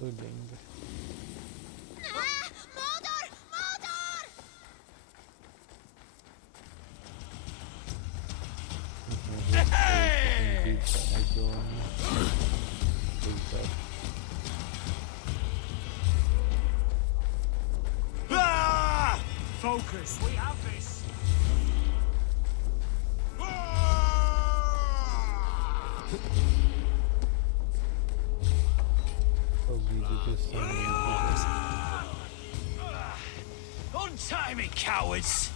Drengr. Hey! Focus. We have this. Untie me, cowards!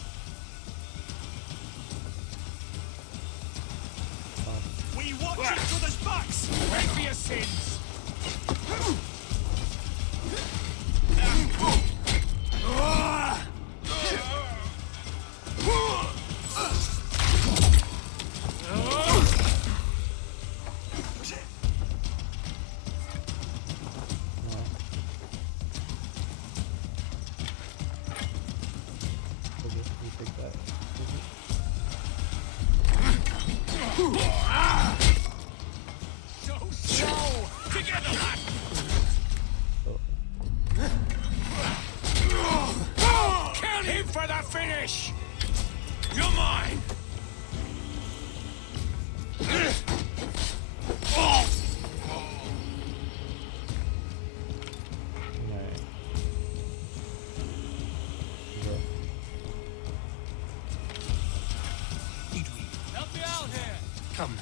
We watch each other's backs! Pay for your sins! Together, lad! Kill him for the finish! You're mine! Help me out here! Come,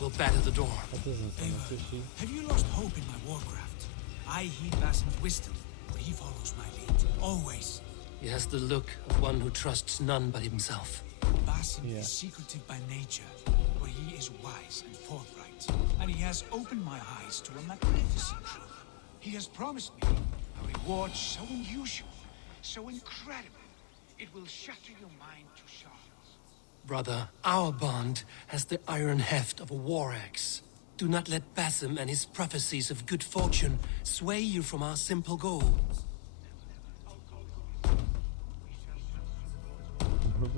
we'll batter the door. That doesn't sound fishy. Have you lost hope in my warcraft? I heed Basim's wisdom, but he follows my lead. Always. He has the look of one who trusts none but himself. Basim is secretive by nature, but he is wise and forthright. And he has opened my eyes to a magnificent truth. He has promised me a reward so unusual, so incredible, it will shatter your mind to shards. Brother, our bond has the iron heft of a war axe. Do not let Basim and his prophecies of good fortune sway you from our simple goal. But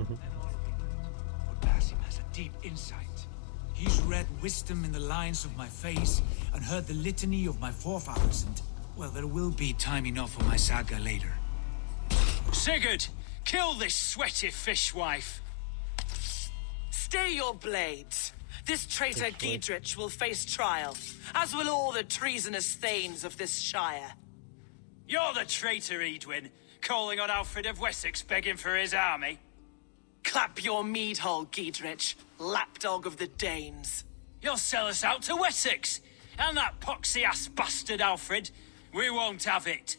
Basim has a deep insight. He's read wisdom in the lines of my face and heard the litany of my forefathers, and, well, there will be time enough for my saga later. Sigurd, kill this sweaty fishwife. Stay your blades. This traitor Giedrich will face trial, as will all the treasonous thanes of this shire. You're the traitor, Edwin, calling on Alfred of Wessex begging for his army. Clap your mead hole, Giedrich, lapdog of the Danes. You'll sell us out to Wessex, and that poxy-ass bastard Alfred. We won't have it.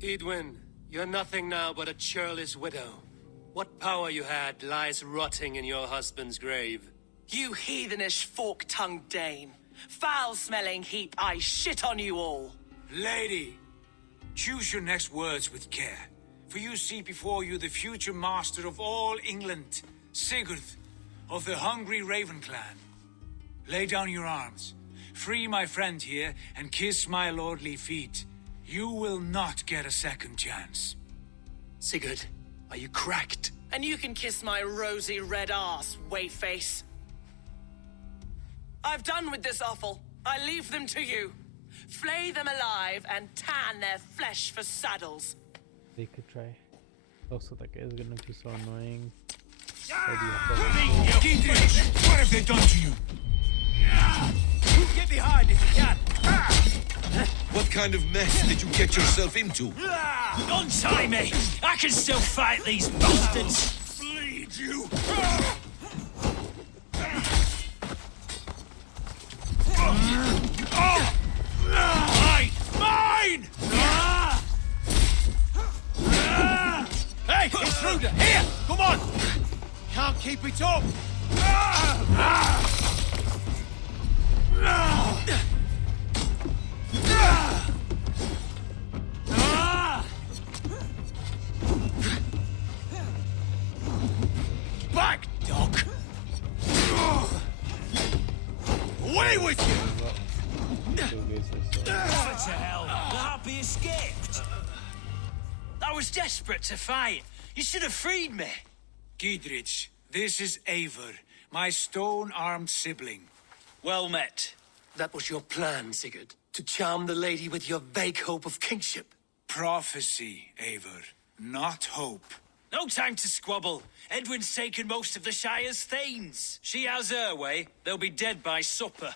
Edwin, you're nothing now but a churlish widow. What power you had lies rotting in your husband's grave. You heathenish fork-tongued Dane. Foul-smelling heap, I shit on you all. Lady, choose your next words with care, for you see before you the future master of all England, Sigurd, of the hungry Raven clan. Lay down your arms, free my friend here, and kiss my lordly feet. You will not get a second chance. Sigurd, are you cracked? And you can kiss my rosy red arse, wayface. I've done with this offal. I leave them to you. Flay them alive and tan their flesh for saddles. They could try. Also, that guy is gonna be so annoying. Giedrich, what have they done to you? Get behind if you can. What kind of mess did you get yourself into? Untie me! I can still fight these bastards! Bleed you! Mine! Mine! Hey, intruder! Here! Come on! Can't keep it up! Back, dog! Away with you! What the hell? The happy escaped. I was desperate to fight. You should have freed me. Giedrich, this is Eivor, my stone-armed sibling. Well met. That was your plan, Sigurd. To charm the lady with your vague hope of kingship. Prophecy, Eivor, not hope. No time to squabble. Edwin's taken most of the Shire's thanes. She has her way. They'll be dead by supper.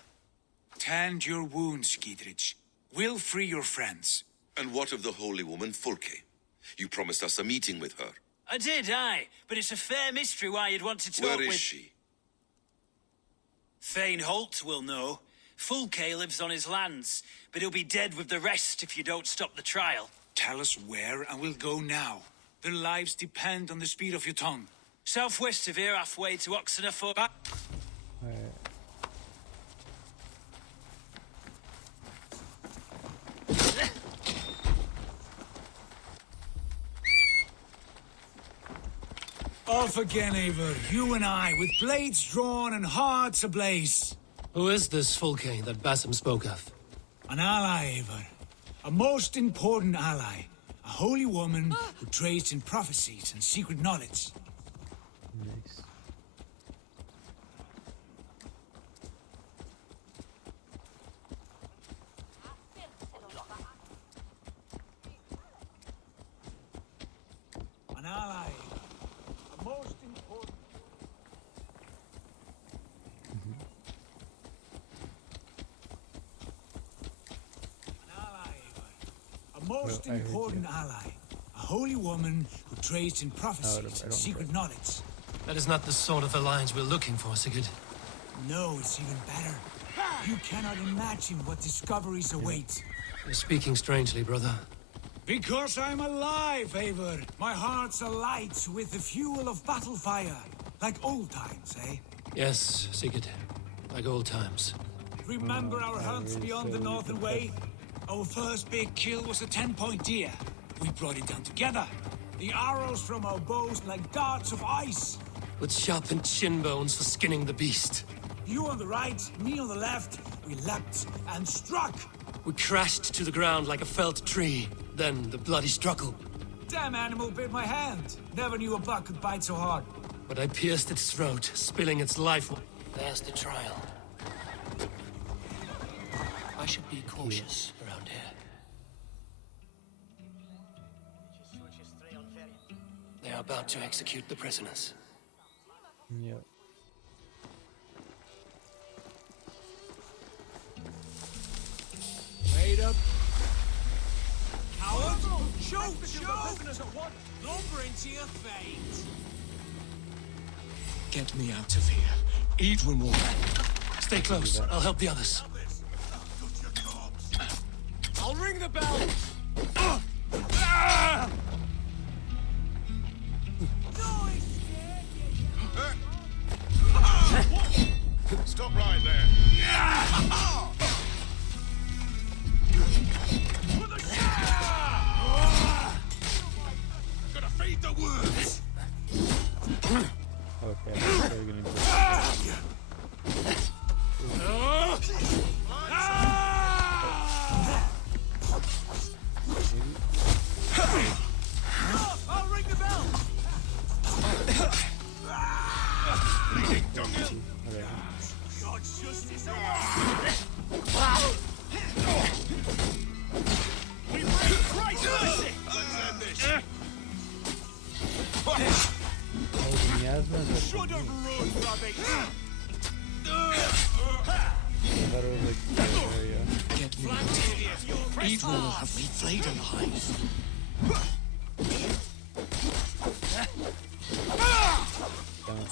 Tend your wounds, Gidrich. We'll free your friends. And what of the holy woman Fulke? You promised us a meeting with her. I did, aye. But it's a fair mystery why you'd want to talk with... Where is she? Thane Holt will know. Fulke lives on his lands, but he'll be dead with the rest if you don't stop the trial. Tell us where, and we'll go now. Their lives depend on the speed of your tongue. Southwest of here, halfway to Oxenford. Alright. Off again, Eivor. You and I, with blades drawn and hearts ablaze. Who is this Fulke that Basim spoke of? An ally, Eivor. A most important ally. A holy woman who trades in prophecies and secret knowledge. Nice. An ally. A most important... An ally, Eivor. A most Well, I heard important you. ally. A holy woman who trades in prophecies I and don't secret care. knowledge. That is not the sort of alliance we're looking for, Sigurd. No, it's even better. You cannot imagine what discoveries await. You're speaking strangely, brother. Because I'm alive, Eivor. My heart's alight with the fuel of battle fire. Like old times, eh? Yes, Sigurd. Like old times. Remember our hunts beyond the Northern Way? Our first big kill was a 10-point deer. We brought it down together. The arrows from our bows like darts of ice. With sharpened shin bones for skinning the beast. You on the right, me on the left. We leapt and struck. We crashed to the ground like a felled tree. Then the bloody struggle. Damn animal bit my hand. Never knew a buck could bite so hard. But I pierced its throat, spilling its life. There's the trial. I should be cautious around here. They are about to execute the prisoners. Yep. Wait up. Coward! Shoot! Shoot! Lumber into your fate! Get me out of here. Edwin will... Stay close. I'll help the others. I'll ring the bell! Stop right there. Gotta feed the worms. Okay, so we're gonna do I'll ring the bell! okay. God's justice! We bring Christ with it! Let's end this. Oh, miasma? Should have run, rabbit! I thought it was like the area. Get me out of here! Edwin will have me flayed alive!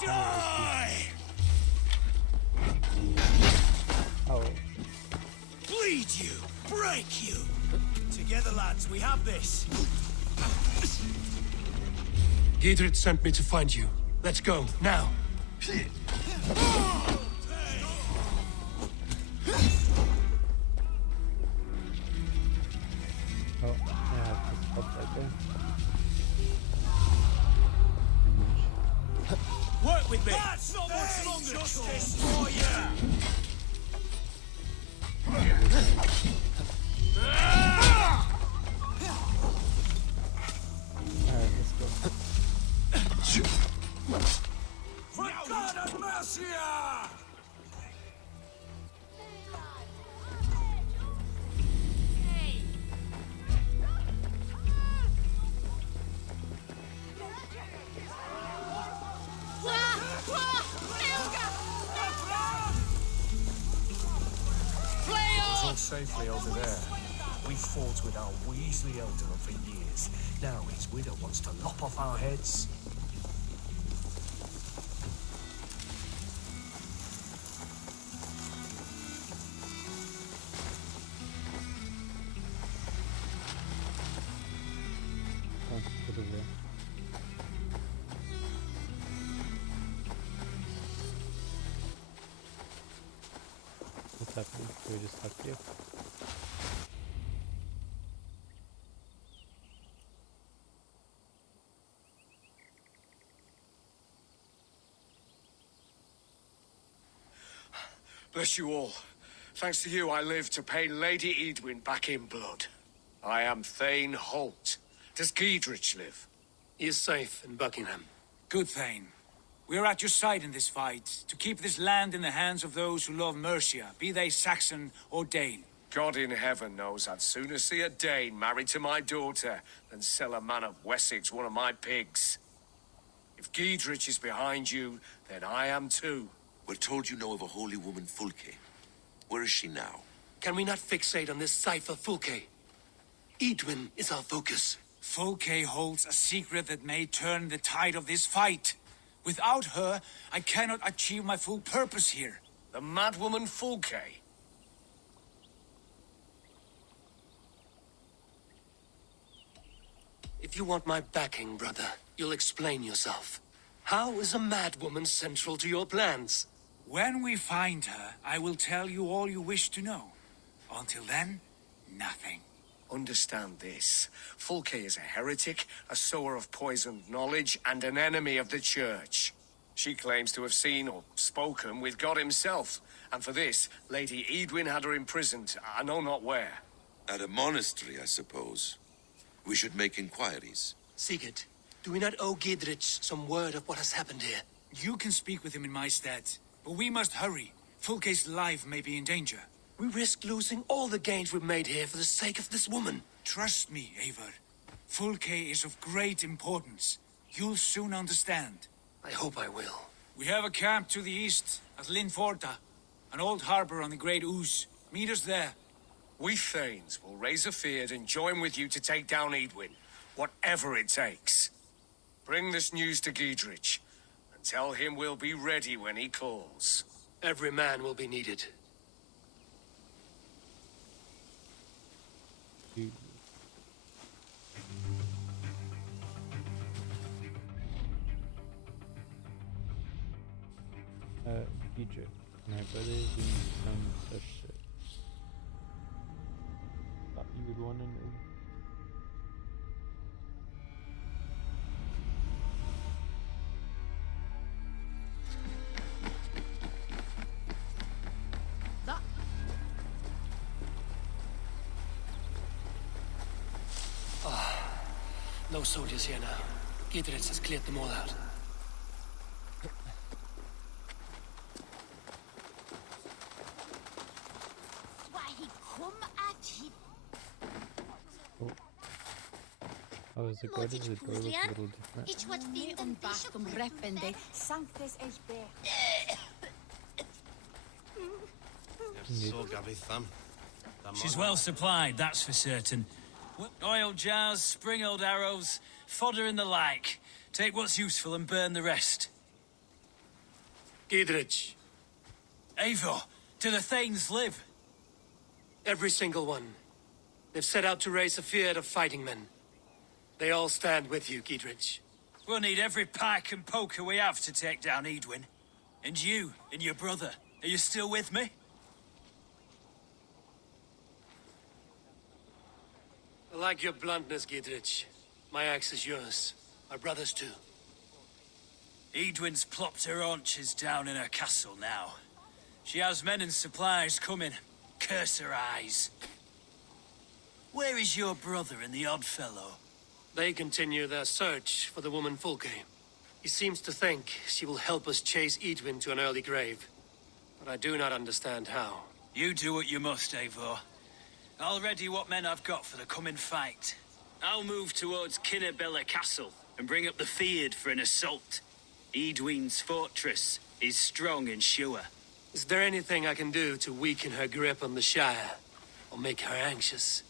Die! Oh, Bleed you! Break you! Together, lads, we have this! Gidrit sent me to find you. Let's go, now. oh, I have to stop right there. Work with me! That's not much longer! Justice for you! Alright, let's go. For God and mercy! Mercia! It's all safely over there. We fought with our Weasley elder for years. Now his widow wants to lop off our heads. Oh, put it there. What's happening? Do we just stuck here? Bless you all. Thanks to you, I live to pay Lady Edwin back in blood. I am Thane Holt. Does Giedrich live? He is safe in Buckingham. Good Thane. We are at your side in this fight, to keep this land in the hands of those who love Mercia, be they Saxon or Dane. God in heaven knows I'd sooner see a Dane married to my daughter than sell a man of Wessex one of my pigs. If Giedrich is behind you, then I am too. We're told you know of a holy woman, Fulke. Where is she now? Can we not fixate on this cipher, Fulke? Edwin is our focus. Fulke holds a secret that may turn the tide of this fight. Without her, I cannot achieve my full purpose here. The madwoman Fulke. If you want my backing, brother, you'll explain yourself. How is a madwoman central to your plans? When we find her, I will tell you all you wish to know. Until then, nothing. Understand this. Fulke is a heretic, a sower of poisoned knowledge, and an enemy of the Church. She claims to have seen or spoken with God himself. And for this, Lady Edwin had her imprisoned, I know not where. At a monastery, I suppose. We should make inquiries. Sigurd, do we not owe Giedrich some word of what has happened here? You can speak with him in my stead, but we must hurry. Fulke's life may be in danger. We risk losing all the gains we've made here for the sake of this woman. Trust me, Eivor. Fulke is of great importance. You'll soon understand. I hope I will. We have a camp to the east, at Linforta. An old harbor on the Great Ouse. Meet us there. We Thanes will raise a feard and join with you to take down Edwin, whatever it takes. Bring this news to Giedrich, and tell him we'll be ready when he calls. Every man will be needed. You- Egypt. My brother is doing some such shit. Thought you would want to know. No soldiers here now. Giedrich has cleared them all out. Oh, is the guard of the door look a little different? Ich wat Nee, vinden und bach om reppende, sanctes es ber. She's well supplied, that's for certain. Oil jars, spring-oiled arrows, fodder and the like. Take what's useful and burn the rest. Giedrich, Eivor, do the Thanes live? every single one. They've set out to raise a fear of fighting men. They all stand with you, Giedrich. We'll need every pike and poker we have to take down Edwin. And you, and your brother, are you still with me? I like your bluntness, Giedrich. My axe is yours. My brother's too. Edwin's plopped her haunches down in her castle now. She has men and supplies coming. Curse her eyes. Where is your brother and the odd fellow? They continue their search for the woman Fulke. He seems to think she will help us chase Edwin to an early grave. But I do not understand how. You do what you must, Eivor. I'll ready what men I've got for the coming fight. I'll move towards Kinnabella Castle and bring up the Feared for an assault. Edwin's fortress is strong and sure. Is there anything I can do to weaken her grip on the Shire? Or make her anxious?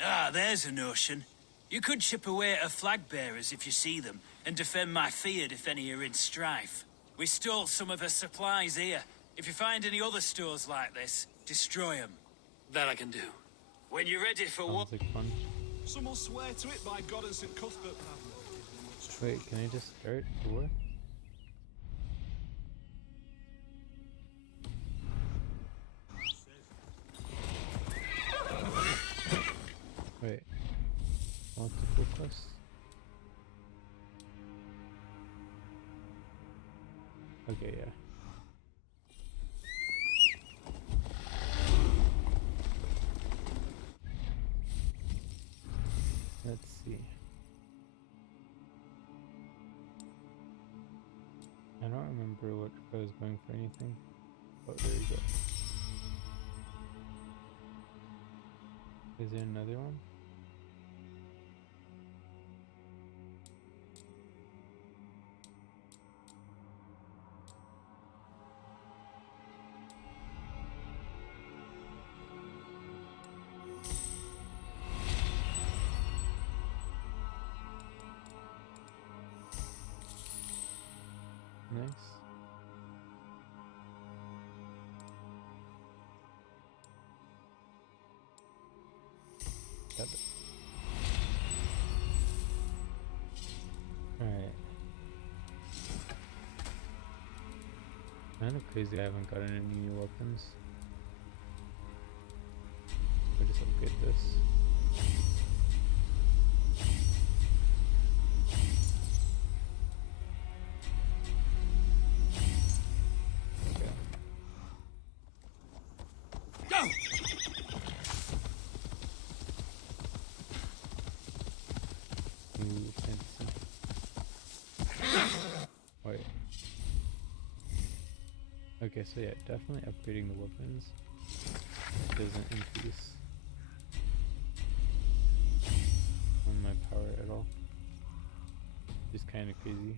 Ah, there's a notion. You could chip away at her flag bearers if you see them, and defend my Feared if any are in strife. We stole some of her supplies here. If you find any other stores like this, destroy them. That I can do. When you're ready for what? Sounds like fun. Some will swear to it by God and St. Cuthbert. Wait, can I just start the war? Wait. Multiple quests? Okay, yeah. Let's see. I don't remember what if I was going for anything. Oh, there we go. Is there another one? Nice. Got it. Alright. Kind of crazy I haven't gotten any new weapons. I'll just upgrade this. Wait. Okay, so yeah, definitely upgrading the weapons doesn't increase on my power at all. Just kind of crazy.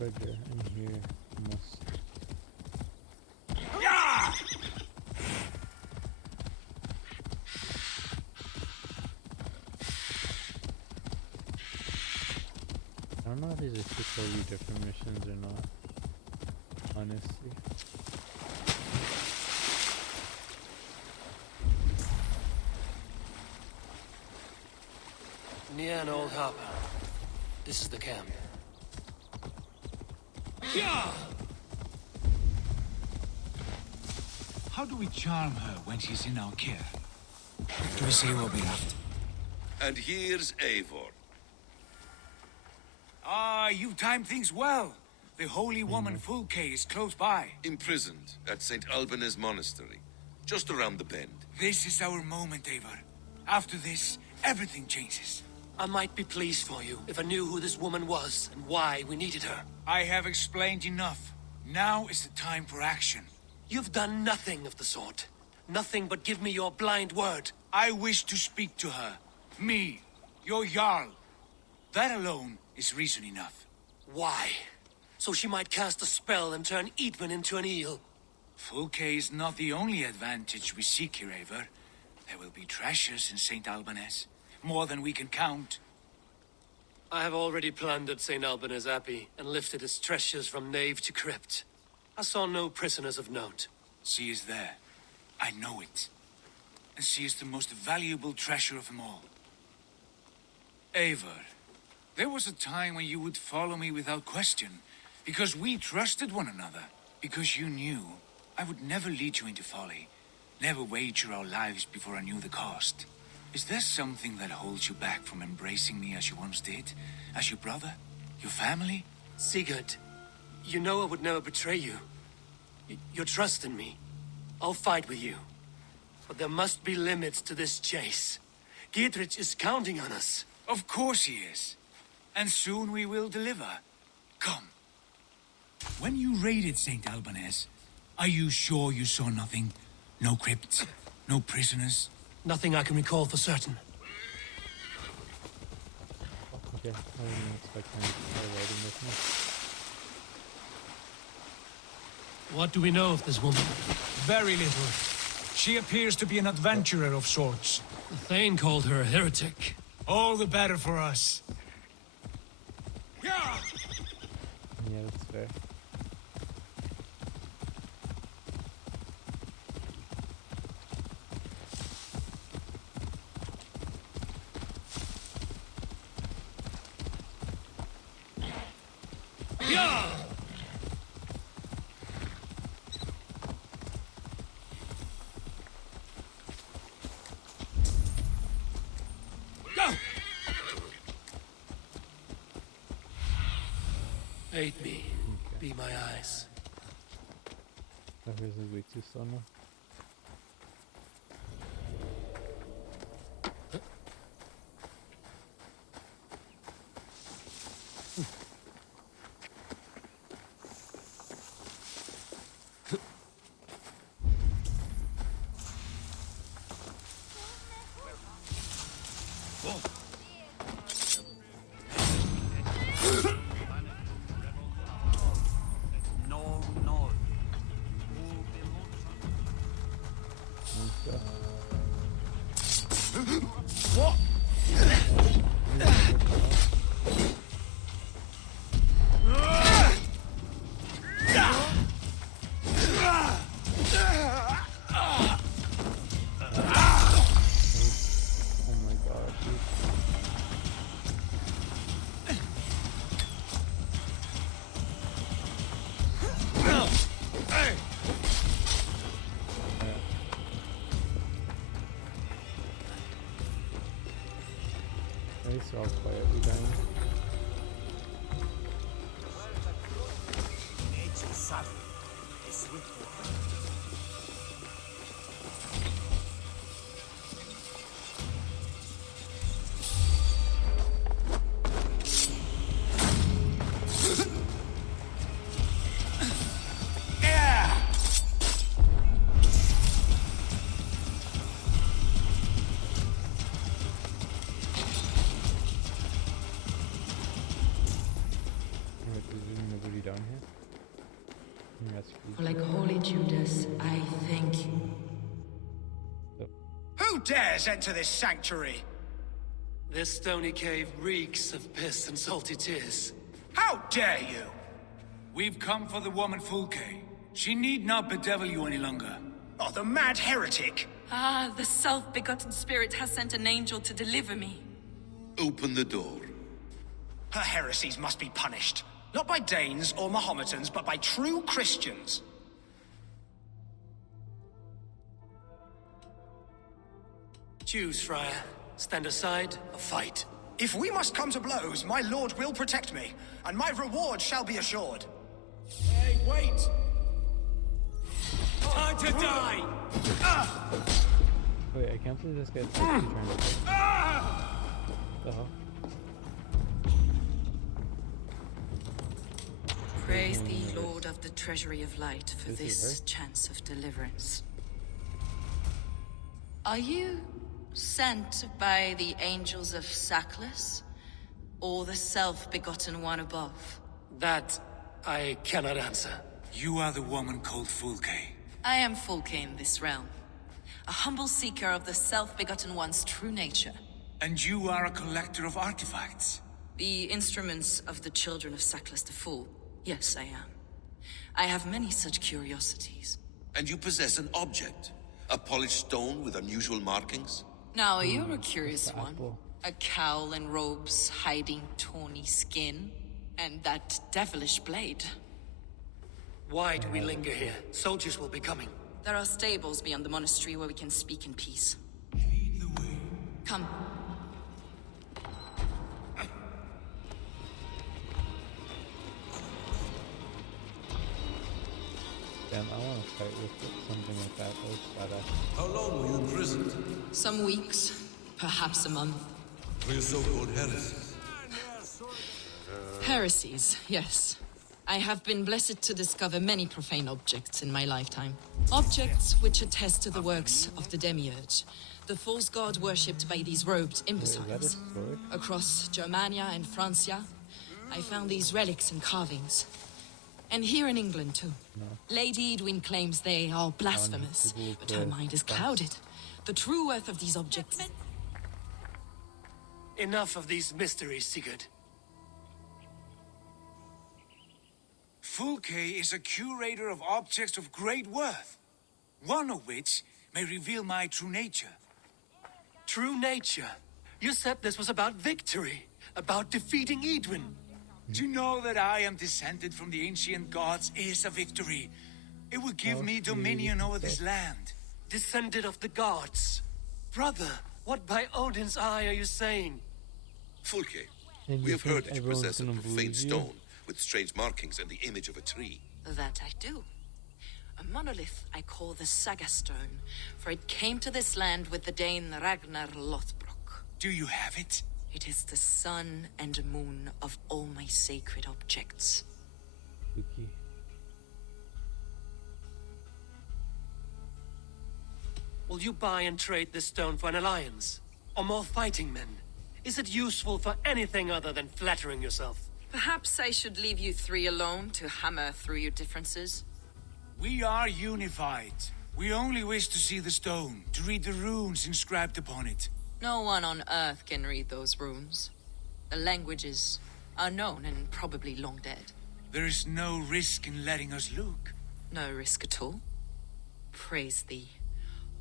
Roger, in here must. I don't know if these are totally different missions or not, honestly. Near an old harbor. This is the camp. How do we charm her when she's in our care? Do we see what we have? And here's Eivor. Ah, you timed things well. The holy woman Fulke is close by. Imprisoned at St. Alban's Monastery, just around the bend. This is our moment, Eivor. After this, everything changes. I might be pleased for you if I knew who this woman was and why we needed her. I have explained enough. Now is the time for action. You've done nothing of the sort. Nothing but give me your blind word. I wish to speak to her. Me, your Jarl. That alone is reason enough. Why? So she might cast a spell and turn Edwin into an eel. Fulke is not the only advantage we seek here, Eivor. There will be treasures in St. Albanese. More than we can count. I have already plundered St. Albanese Abbey and lifted its treasures from nave to crypt. I saw no prisoners of note. She is there. I know it. And she is the most valuable treasure of them all. Eivor, there was a time when you would follow me without question, because we trusted one another, because you knew I would never lead you into folly, never wager our lives before I knew the cost. Is there something that holds you back from embracing me as you once did? As your brother? Your family? Sigurd, you know I would never betray you. Your trust in me. I'll fight with you. But there must be limits to this chase. Dietrich is counting on us. Of course he is. And soon we will deliver. Come. When you raided St. Albanese, are you sure you saw nothing? No crypts? No prisoners? Nothing I can recall for certain. Okay, I didn't expect him to start writing with me. What do we know of this woman? Very little. She appears to be an adventurer of sorts. Thane called her a heretic. All the better for us. Yeah, that's fair. Aid me. Be my eyes. Oh, here's his way too slow now. They're all quietly dying. Down here. Like Holy Judas, I think. Who dares enter this sanctuary? This stony cave reeks of piss and salty tears. How dare you? We've come for the woman Fulke. She need not bedevil you any longer. Oh, the mad heretic! Ah, the self-begotten spirit has sent an angel to deliver me. Open the door. Her heresies must be punished. Not by Danes or Mahometans, but by true Christians. Choose, Friar. Stand aside or fight. If we must come to blows, my lord will protect me, and my reward shall be assured. Hey, wait! Time to die! Wait, I can't believe this guy's actually trying to fight. What the hell? Praise thee, Lord of the Treasury of Light, for this chance of deliverance. Are you sent by the angels of Sackless, or the self-begotten one above? That I cannot answer. You are the woman called Fulke. I am Fulke in this realm. A humble seeker of the self-begotten one's true nature. And you are a collector of artifacts? The instruments of the children of Sackless the Fool. Yes, I am. I have many such curiosities. And you possess an object? A polished stone with unusual markings? Now, you're a curious one. apple. A cowl and robes hiding tawny skin. And that devilish blade. Why do we linger here? Soldiers will be coming. There are stables beyond the monastery where we can speak in peace. Lead the way. Come. Damn, I want to fight with it, something like that. That was badass. How long were you imprisoned? Some weeks, perhaps a month. For your so-called heresies? Heresies, yes. I have been blessed to discover many profane objects in my lifetime. Objects which attest to the works of the Demiurge, the false god worshipped by these robed imbeciles. Across Germania and Francia, I found these relics and carvings. And here in England, too. No. Lady Edwin claims they are blasphemous, but her mind is clouded. The true worth of these objects... Enough of these mysteries, Sigurd. Fulke is a curator of objects of great worth, one of which may reveal my true nature. True nature? You said this was about victory, about defeating Edwin. To know that I am descended from the ancient gods is a victory. It would give me dominion over this land. Descended of the gods? Brother, what by Odin's eye are you saying? Fulke, And we you have heard think that you everyone's possess a gonna profane believe you? stone with strange markings and the image of a tree. That I do. A monolith I call the Saga Stone, for it came to this land with the Dane Ragnar Lothbrok. Do you have it? It is the sun and moon of all my sacred objects. Spooky. Will you buy and trade this stone for an alliance? Or more fighting men? Is it useful for anything other than flattering yourself? Perhaps I should leave you three alone to hammer through your differences. We are unified. We only wish to see the stone, to read the runes inscribed upon it. No one on Earth can read those runes. The languages are known and probably long dead. There is no risk in letting us look. No risk at all. Praise thee,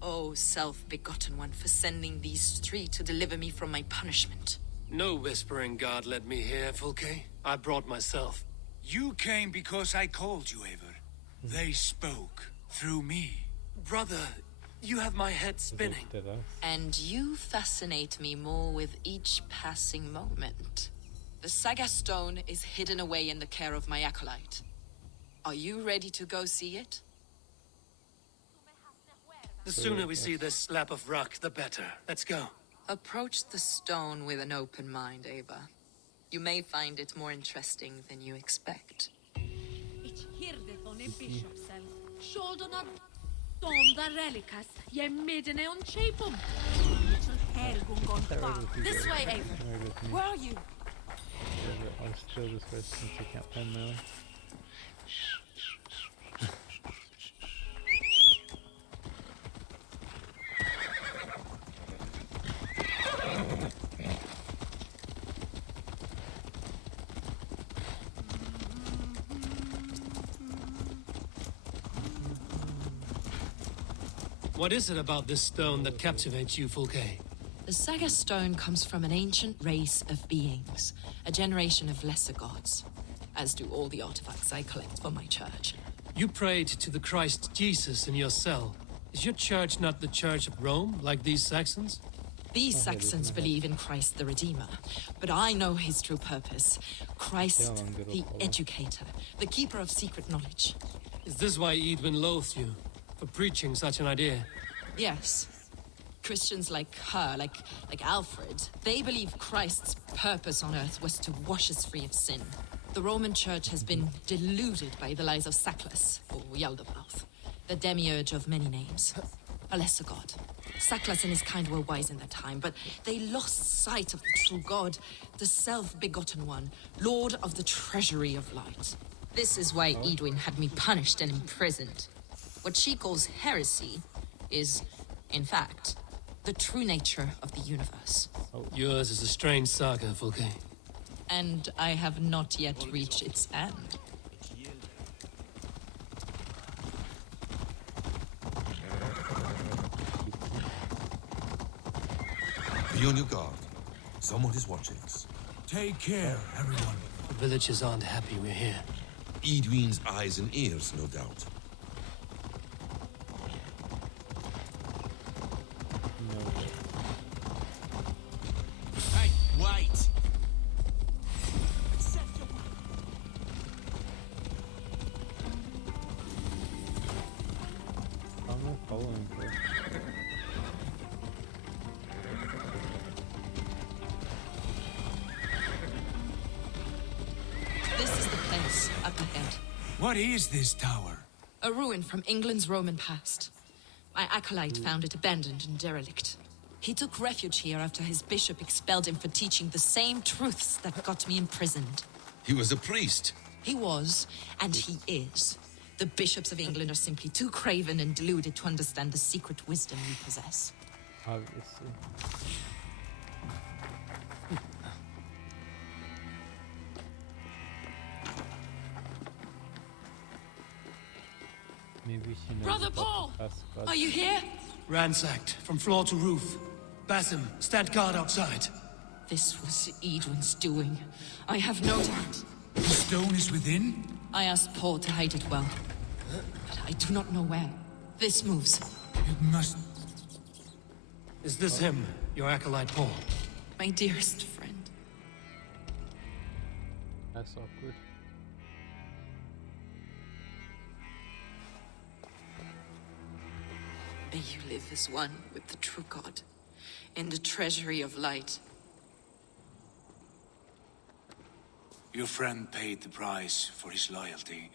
O self-begotten one, for sending these three to deliver me from my punishment. No whispering god led me here, Fulke. I brought myself. You came because I called you, Eivor. They spoke through me. Brother, you have my head spinning. And you fascinate me more with each passing moment. The Saga Stone is hidden away in the care of my acolyte. Are you ready to go see it? The sooner we see this slab of rock, the better. Let's go. Approach the stone with an open mind, Ava. You may find it more interesting than you expect. This way, Ava. Where are you? I'll steal this way since I can't find my own. What is it about this stone that captivates you, Fulke? The Saga Stone comes from an ancient race of beings, a generation of lesser gods, as do all the artifacts I collect for my church. You prayed to the Christ Jesus in your cell. Is your church not the Church of Rome, like these Saxons? These Saxons believe in Christ the Redeemer, but I know his true purpose. Christ, the educator, the keeper of secret knowledge. Is this why Edwin loathed you? For preaching such an idea? Yes. Christians like her, like Alfred, they believe Christ's purpose on earth was to wash us free of sin. The Roman Church has been deluded by the lies of Sackless, or Yaldabaoth, the demiurge of many names. A lesser god. Sackless and his kind were wise in their time, but they lost sight of the true god, the self-begotten one, lord of the treasury of light. This is why Edwin had me punished and imprisoned. What she calls heresy is, in fact, the true nature of the universe. Yours is a strange saga, Fulke. And I have not yet reached its end. Be on your guard. Someone is watching us. Take care, everyone. The villagers aren't happy we're here. Edwin's eyes and ears, no doubt. Hey, wait! I'm not following her. This is the place up ahead. What is this tower? A ruin from England's Roman past. My acolyte found it abandoned and derelict. He took refuge here after his bishop expelled him for teaching the same truths that got me imprisoned. He was a priest. He was, and he is. The bishops of England are simply too craven and deluded to understand the secret wisdom we possess. Obviously. Maybe she knows Brother about Paul! the past gods. Are you here? Ransacked, from floor to roof. Basim, stand guard outside. This was Edwin's doing. I have no doubt. The stone is within? I asked Paul to hide it well, but I do not know where. This moves. It must... Is this him, your acolyte Paul? My dearest friend. That's awkward. May you live as one with the true God, in the treasury of light. Your friend paid the price for his loyalty.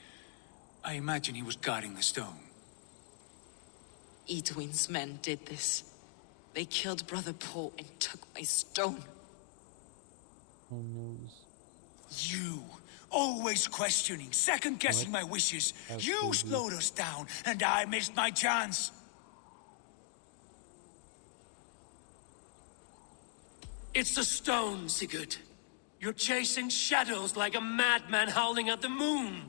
I imagine he was guarding the stone. Edwin's men did this. They killed Brother Paul and took my stone. Who knows? You, always questioning, second-guessing my wishes. You slowed us down, and I missed my chance. It's the stone, Sigurd. You're chasing shadows like a madman howling at the moon.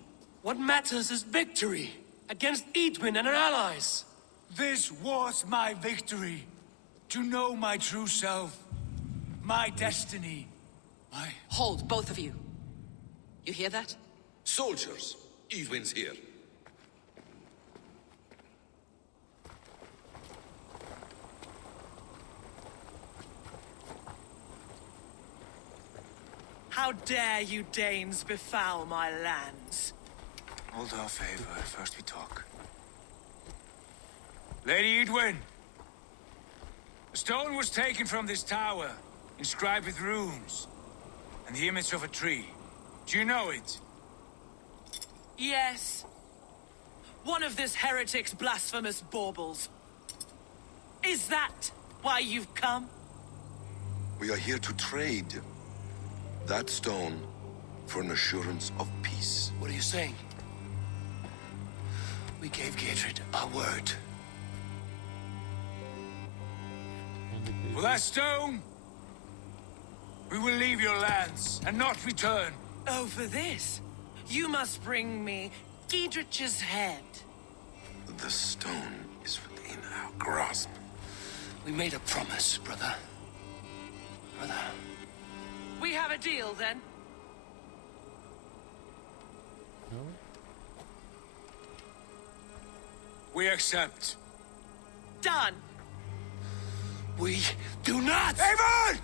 What matters is victory against Edwin and her allies. This was my victory. To know my true self. My destiny. My... Hold, both of you. You hear that? Soldiers, Edwin's here. How dare you Danes befoul my lands? Hold off, Eivor. First we talk. Lady Edwin! The stone was taken from this tower, inscribed with runes, and the image of a tree. Do you know it? Yes. One of this heretic's blasphemous baubles. Is that why you've come? We are here to trade that stone for an assurance of peace. What are you saying? We gave Gatred our word. For that stone, we will leave your lands and not return. Oh, for this, you must bring me Giedrich's head. The stone is within our grasp. We made a promise, brother. Brother. We have a deal, then? No? We accept. Done. We do not! Eivor!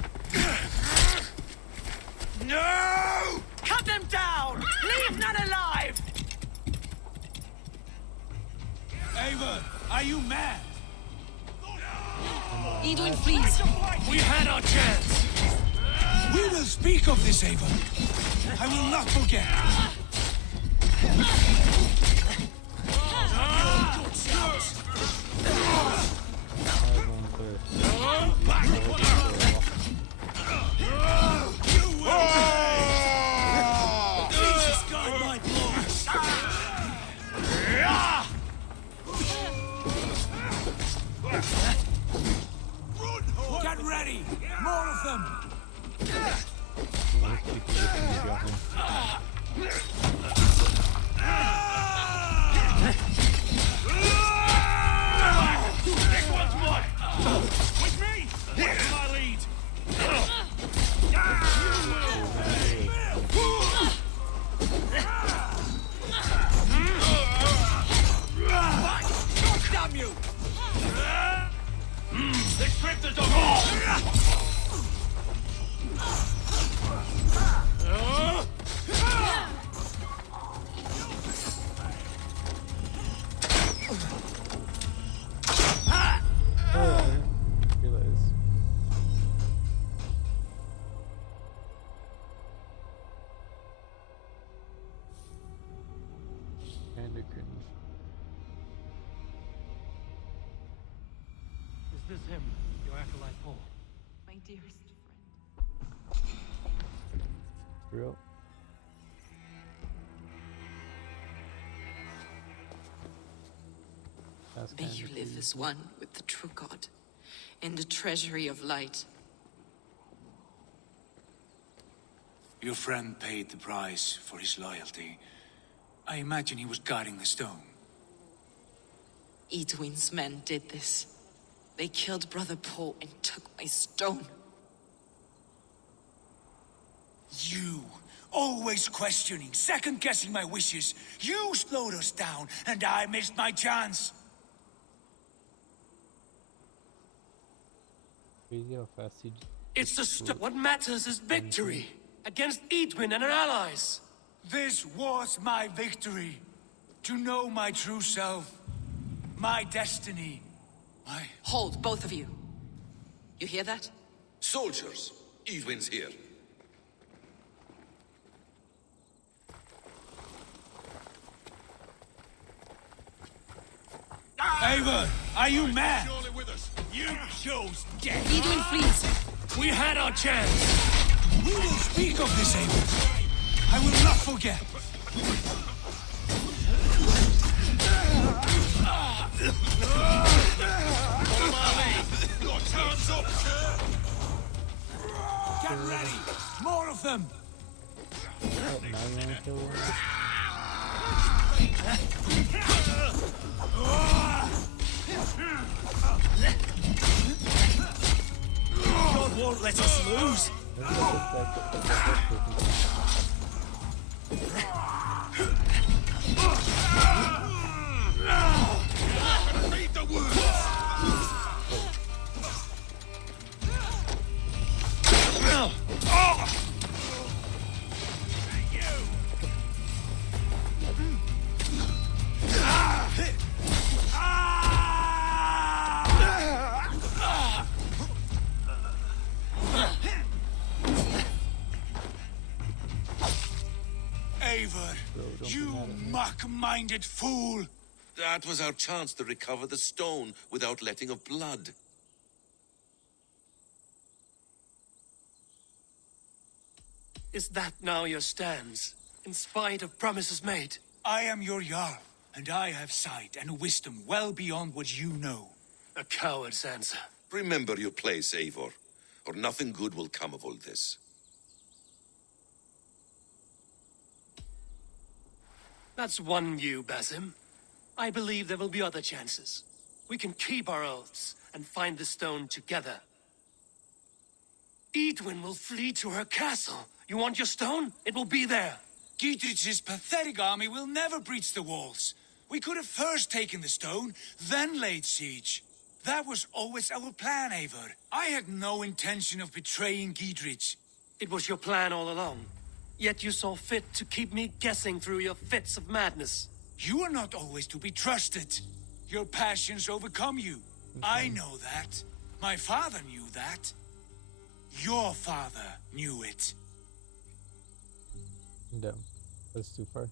No! Cut them down! Leave none alive! Eivor, are you mad? Edwin, please! We had our chance! We will speak of this, Eivor. I will not forget. ready! More of them! Most people just got him. This one's mine! With me! Where's my lead? Damn you! They stripped us of all! Is this him, your acolyte Paul? My dearest friend. Real. May you live as one with the true God, in the treasury of light. Your friend paid the price for his loyalty. I imagine he was guarding the stone. Edwin's men did this. They killed Brother Paul and took my stone. You, always questioning, second-guessing my wishes. You slowed us down, and I missed my chance. Crazy how fast he It's the what matters is victory against Edwin and her allies. This was my victory. To know my true self, my destiny, my... Hold, both of you. You hear that? Soldiers, Edwin's here. Eivor, are you mad? You chose death. Edwin, please. We had our chance. We will speak of this, Eivor. I will not forget. Get ready! More of them! now you wanna kill one? God won't let us lose! Read the words! Eivor, you muck-minded fool! That was our chance to recover the stone without letting of blood. Is that now your stance, in spite of promises made? I am your Jarl, and I have sight and wisdom well beyond what you know. A coward's answer. Remember your place, Eivor, or nothing good will come of all this. That's one view, Basim. I believe there will be other chances. We can keep our oaths and find the stone together. Edwin will flee to her castle. You want your stone? It will be there. Gietrich's pathetic army will never breach the walls. We could have first taken the stone, then laid siege. That was always our plan, Eivor. I had no intention of betraying Gietrich. It was your plan all along. Yet you saw fit to keep me guessing through your fits of madness. You are not always to be trusted. Your passions overcome you. I know that. My father knew that. Your father knew it. Damn, that's too far.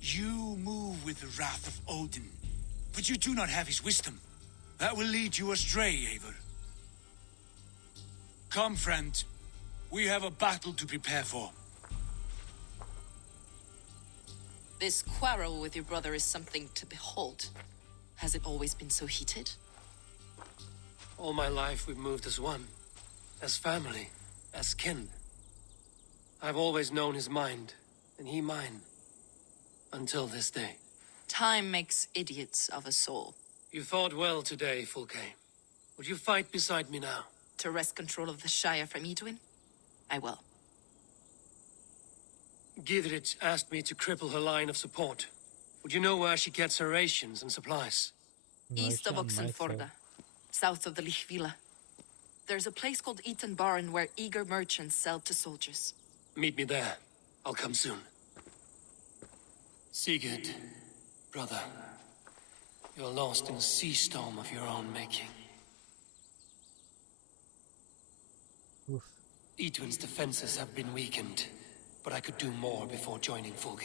You move with the wrath of Odin, but you do not have his wisdom. That will lead you astray, Eivor. Come, friend. We have a battle to prepare for. This quarrel with your brother is something to behold. Has it always been so heated? All my life we've moved as one. As family. As kin. I've always known his mind, and he mine. Until this day. Time makes idiots of us all. You fought well today, Fulke. Would you fight beside me now? To wrest control of the Shire from Edwin? I will. Gidrich asked me to cripple her line of support. Would you know where she gets her rations and supplies? East of Oxenforda, south of the Lichvila. There's a place called Eaton Barn where eager merchants sell to soldiers. Meet me there. I'll come soon. Sigurd, brother. You're lost in a sea storm of your own making. Oof. Edwin's defenses have been weakened, but I could do more before joining Fulke.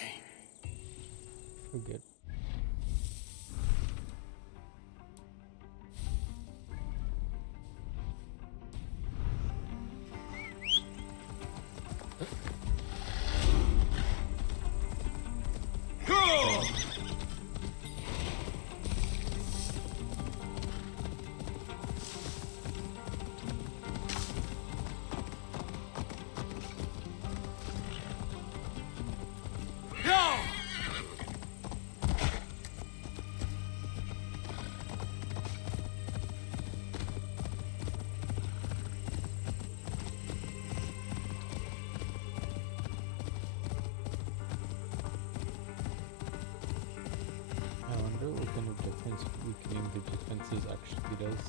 Forget. What kind of defense weakening the defenses actually does.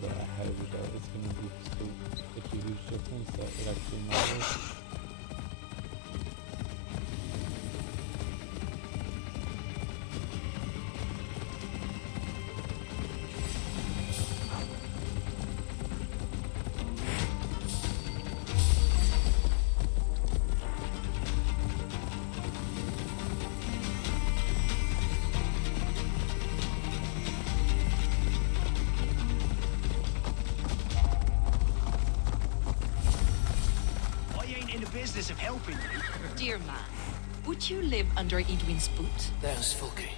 But I highly doubt it's going to be such a huge difference that it actually matters. Business of helping you. Dear man, would you live under Edwin's boot? There's Fulke.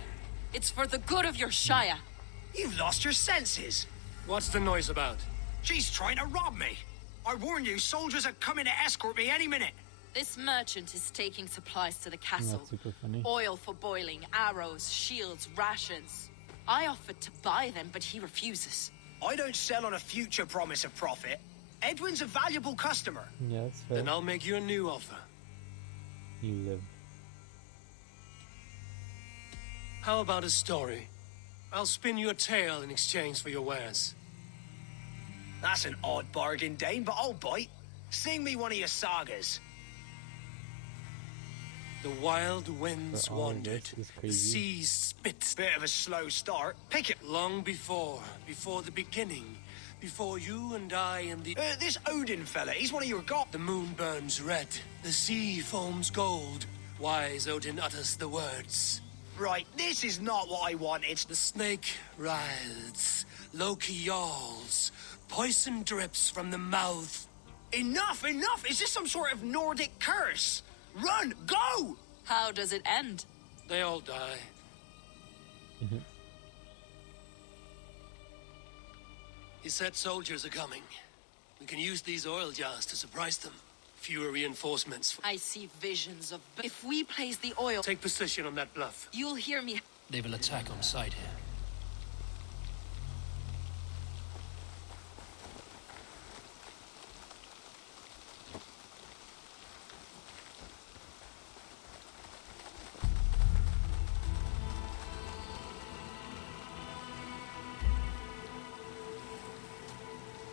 It's for the good of your Shire. You've lost your senses. What's the noise about? She's trying to rob me. I warn you, soldiers are coming to escort me any minute. This merchant is taking supplies to the castle. That's super funny. Oil for boiling, arrows, shields, rations. I offered to buy them, but he refuses. I don't sell on a future promise of profit. Edwin's a valuable customer. Yeah, that's fair. Then I'll make you a new offer. You live. How about a story? I'll spin you a tale in exchange for your wares. That's an odd bargain, Dane, but I'll bite. Sing me one of your sagas. The wild winds wandered, this is the crazy. seas spit. Bit of a slow start. Pick it. Long before the beginning, before you and I and the... This Odin fella, he's one of your god. The moon burns red, the sea foams gold. Wise Odin utters the words. Right, this is not what I wanted. The snake writhes, Loki yawls, poison drips from the mouth. Enough, enough! Is this some sort of Nordic curse? Run, go! How does it end? They all die. He said soldiers are coming. We can use these oil jars to surprise them. Fewer reinforcements. I see visions of... If we place the oil... Take position on that bluff. You'll hear me... They will attack on sight here.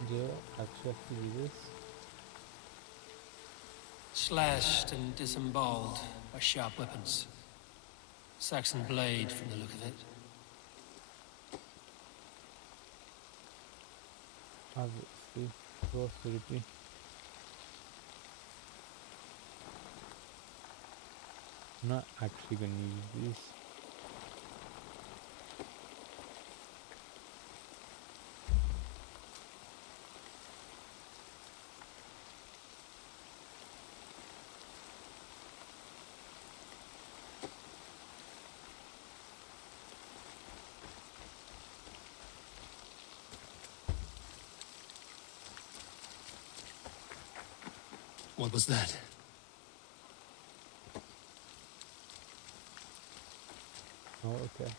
Do you actually have to do this? Slashed and disemboweled by sharp weapons. Saxon blade from the look of it. Obviously. Who else would it be? I'm not actually going to use these. What was that? Oh, okay.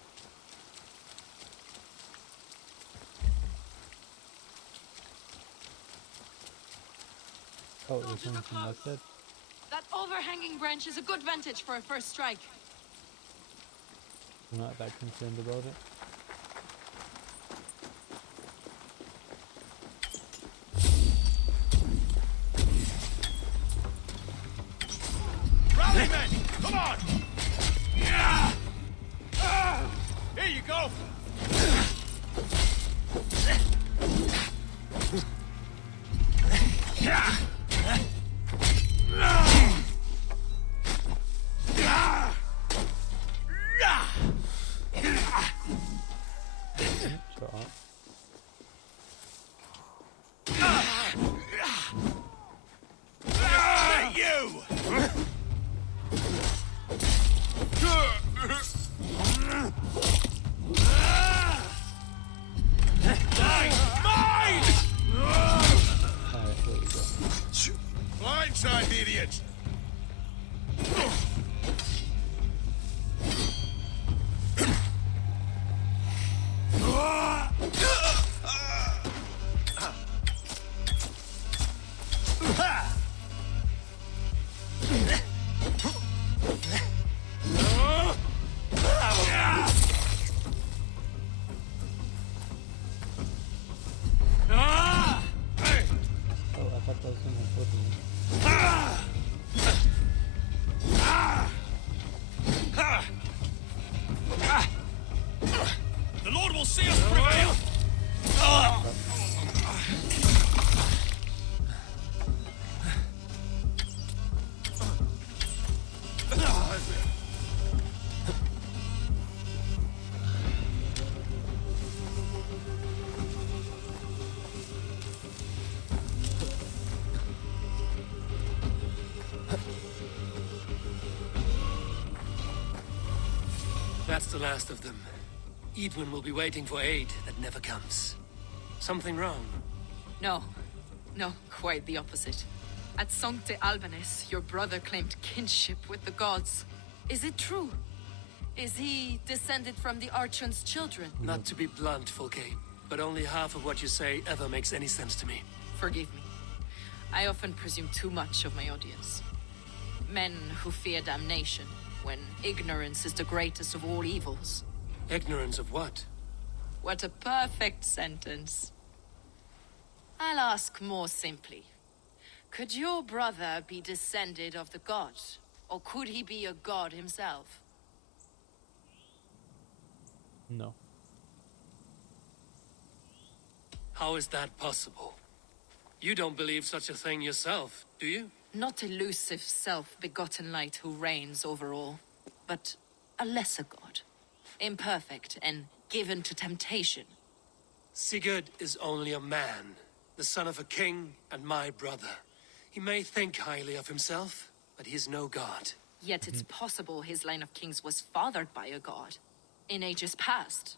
Oh, there's one from that side. That overhanging branch is a good vantage for a first strike. I'm not that concerned about it. Rally, men! Come on! Yeah! Here you go! Blindside the idiot! The Lord will see us prevail! That's the last of them. Edwin will be waiting for aid that never comes. Something wrong? No. No, quite the opposite. At Sancte Albanus, your brother claimed kinship with the gods. Is it true? Is he descended from the Archon's children? Not to be blunt, Fulke, but only half of what you say ever makes any sense to me. Forgive me. I often presume too much of my audience. Men who fear damnation, when ignorance is the greatest of all evils. Ignorance of what? What a perfect sentence. I'll ask more simply. Could your brother be descended of the gods? Or could he be a god himself? No. How is that possible? You don't believe such a thing yourself, do you? Not elusive self-begotten light who reigns over all, but a lesser god. Imperfect and given to temptation. Sigurd is only a man, the son of a king and my brother. He may think highly of himself, but he is no god. Yet it's possible his line of kings was fathered by a god. In ages past.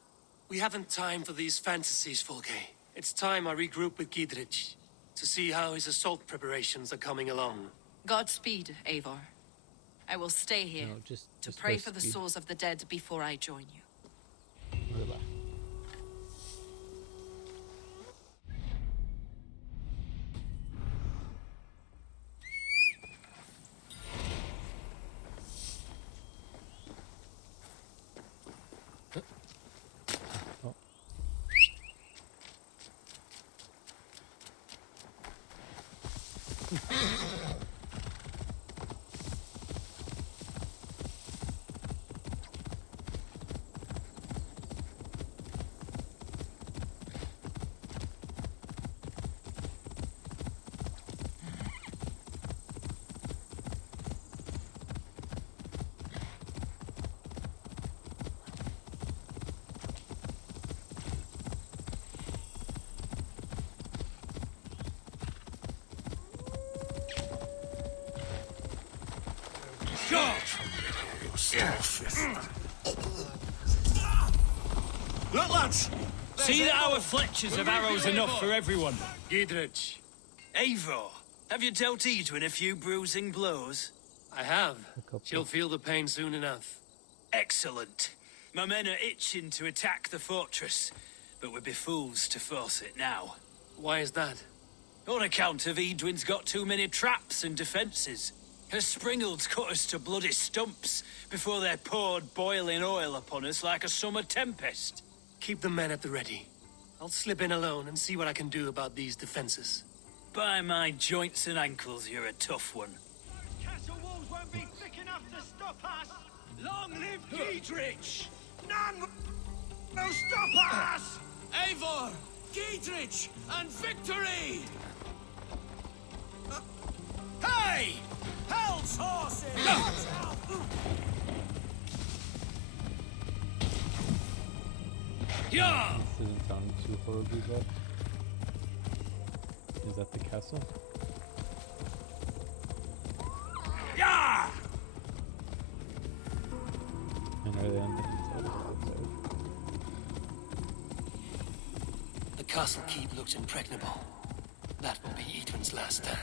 We haven't time for these fantasies, Fulke. It's time I regroup with Gidrich to see how his assault preparations are coming along. Godspeed, Eivor. I will stay here to pray for the speed. souls of the dead before I join you. Relax. Oh. Look, lads! See that our fletchers have arrows enough for everyone. Gidrich. Eivor, Have you dealt Edwin a few bruising blows? I have. She'll feel the pain soon enough. Excellent. My men are itching to attack the fortress, but we'd be fools to force it now. Why is that? On account of Edwin's got too many traps and defenses. Her springalds cut us to bloody stumps before they poured boiling oil upon us like a summer tempest. Keep the men at the ready. I'll slip in alone and see what I can do about these defenses. By my joints and ankles, you're a tough one. Castle walls won't be thick enough to stop us! Long live Giedrich! None will stop us! Eivor! Giedrich! And victory! Hey! Hell's horses! Yeah! This doesn't sound too horribly bad. Is that the castle? Yeah! And are they on the inside or outside? The castle keep looks impregnable. That will be Edwin's last stand.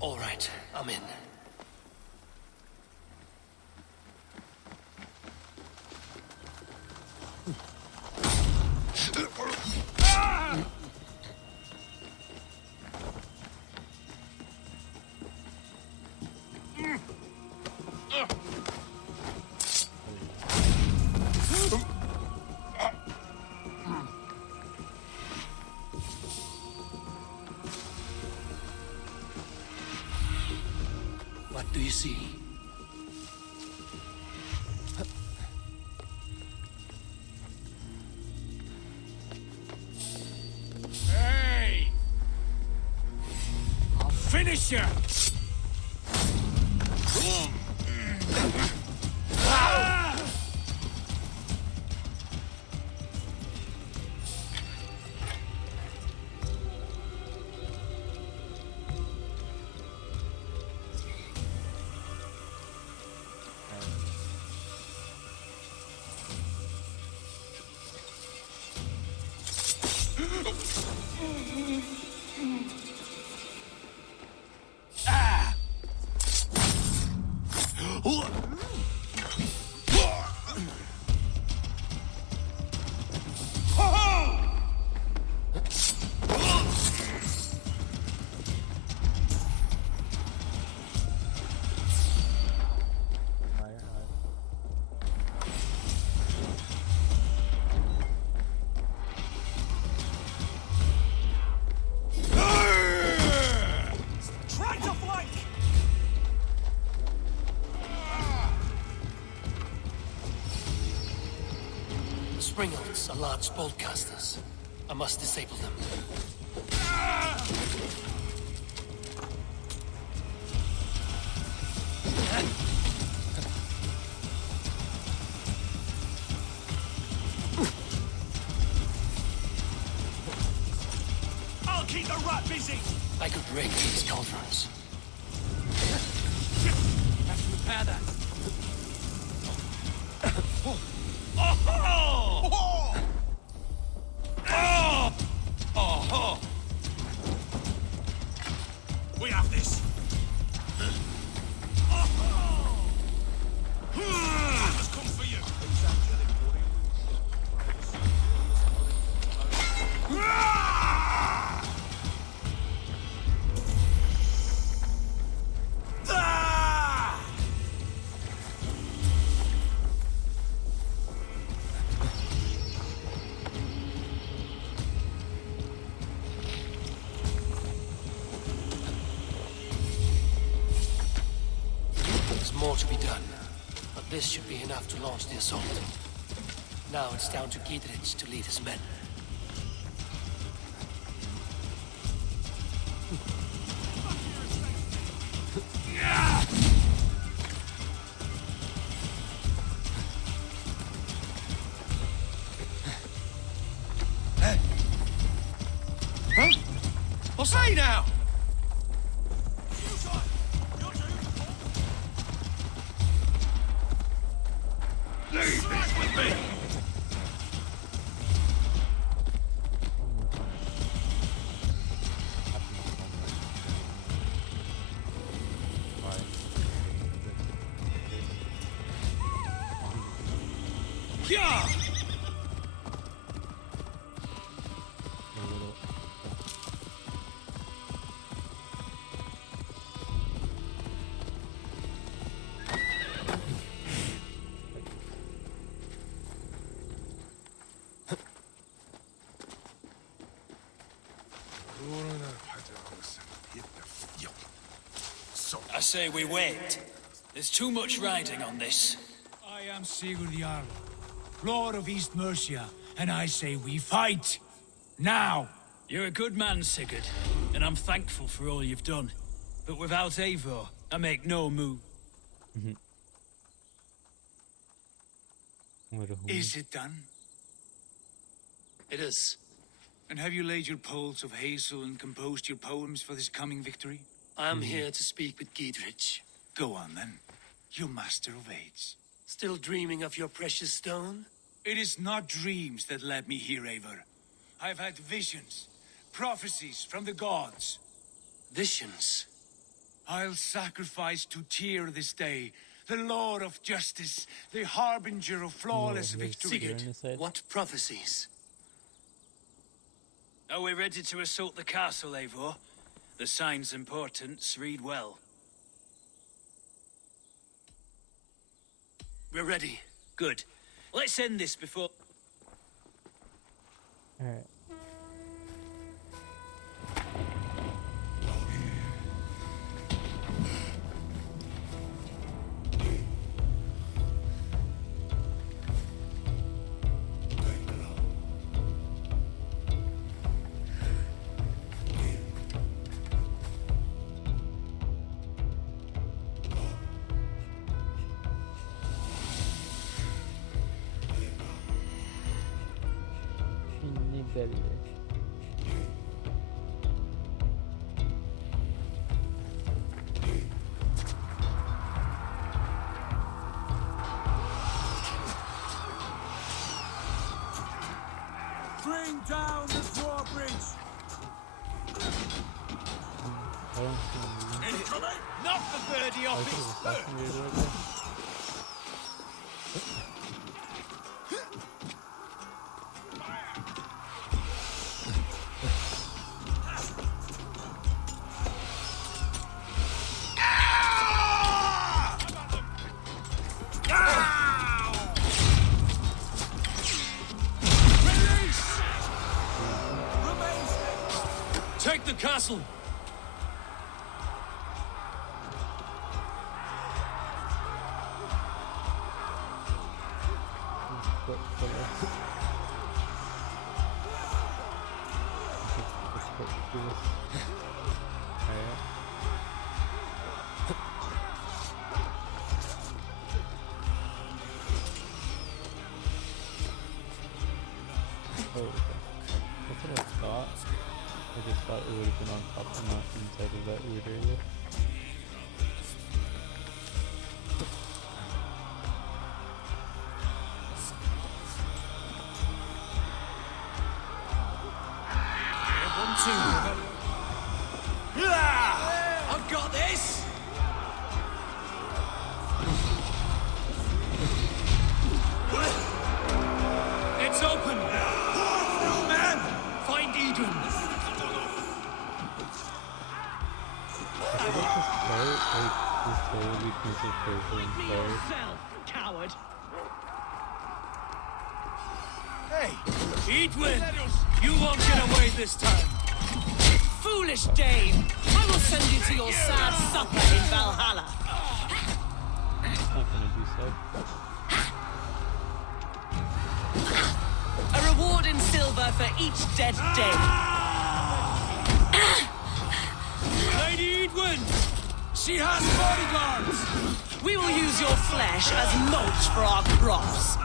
All right, I'm in. What do you see? Hey! I'll finish you! Try to flank! The Springals are large boltcasters. I must disable them. I'll keep the rat busy! I could break these cauldrons. Have to repair that. We have this. Let's come for you. There's more to be done, but this should be enough to launch the assault. Now it's down to Giedrich to lead his men. say now? Leave this with me! Yeah! I say we wait. There's too much riding on this. I am Sigurd Jarl, Lord of East Mercia, and I say we fight! Now! You're a good man, Sigurd, and I'm thankful for all you've done. But without Eivor, I make no move. Is it done? It is. And have you laid your poles of hazel and composed your poems for this coming victory? I am here to speak with Giedrich. Go on, then. You master of aids. Still dreaming of your precious stone? It is not dreams that led me here, Eivor. I've had visions, prophecies from the gods. Visions? I'll sacrifice to Tyr this day, the Lord of Justice, the harbinger of flawless victory. Sigurd, what prophecies? Are we ready to assault the castle, Eivor? The signs and portents read well. We're ready. Good. Let's end this before... Alright. Belli. Bring down the drawbridge! Incoming! Knock the birdie off his Take the castle! That's what I thought. I just thought it would have been on top and not inside of that weird area. I've got this! It's open! Man! Find Edwin! I feel like this total weakness is frozen in fire. yourself, coward! Hey! Edwin! You won't get away this time! Foolish dame! I will send you to your sad supper in Valhalla. It's not gonna do so. A reward in silver for each dead day. Lady Edwin! She has bodyguards! We will use your flesh as mulch for our crops.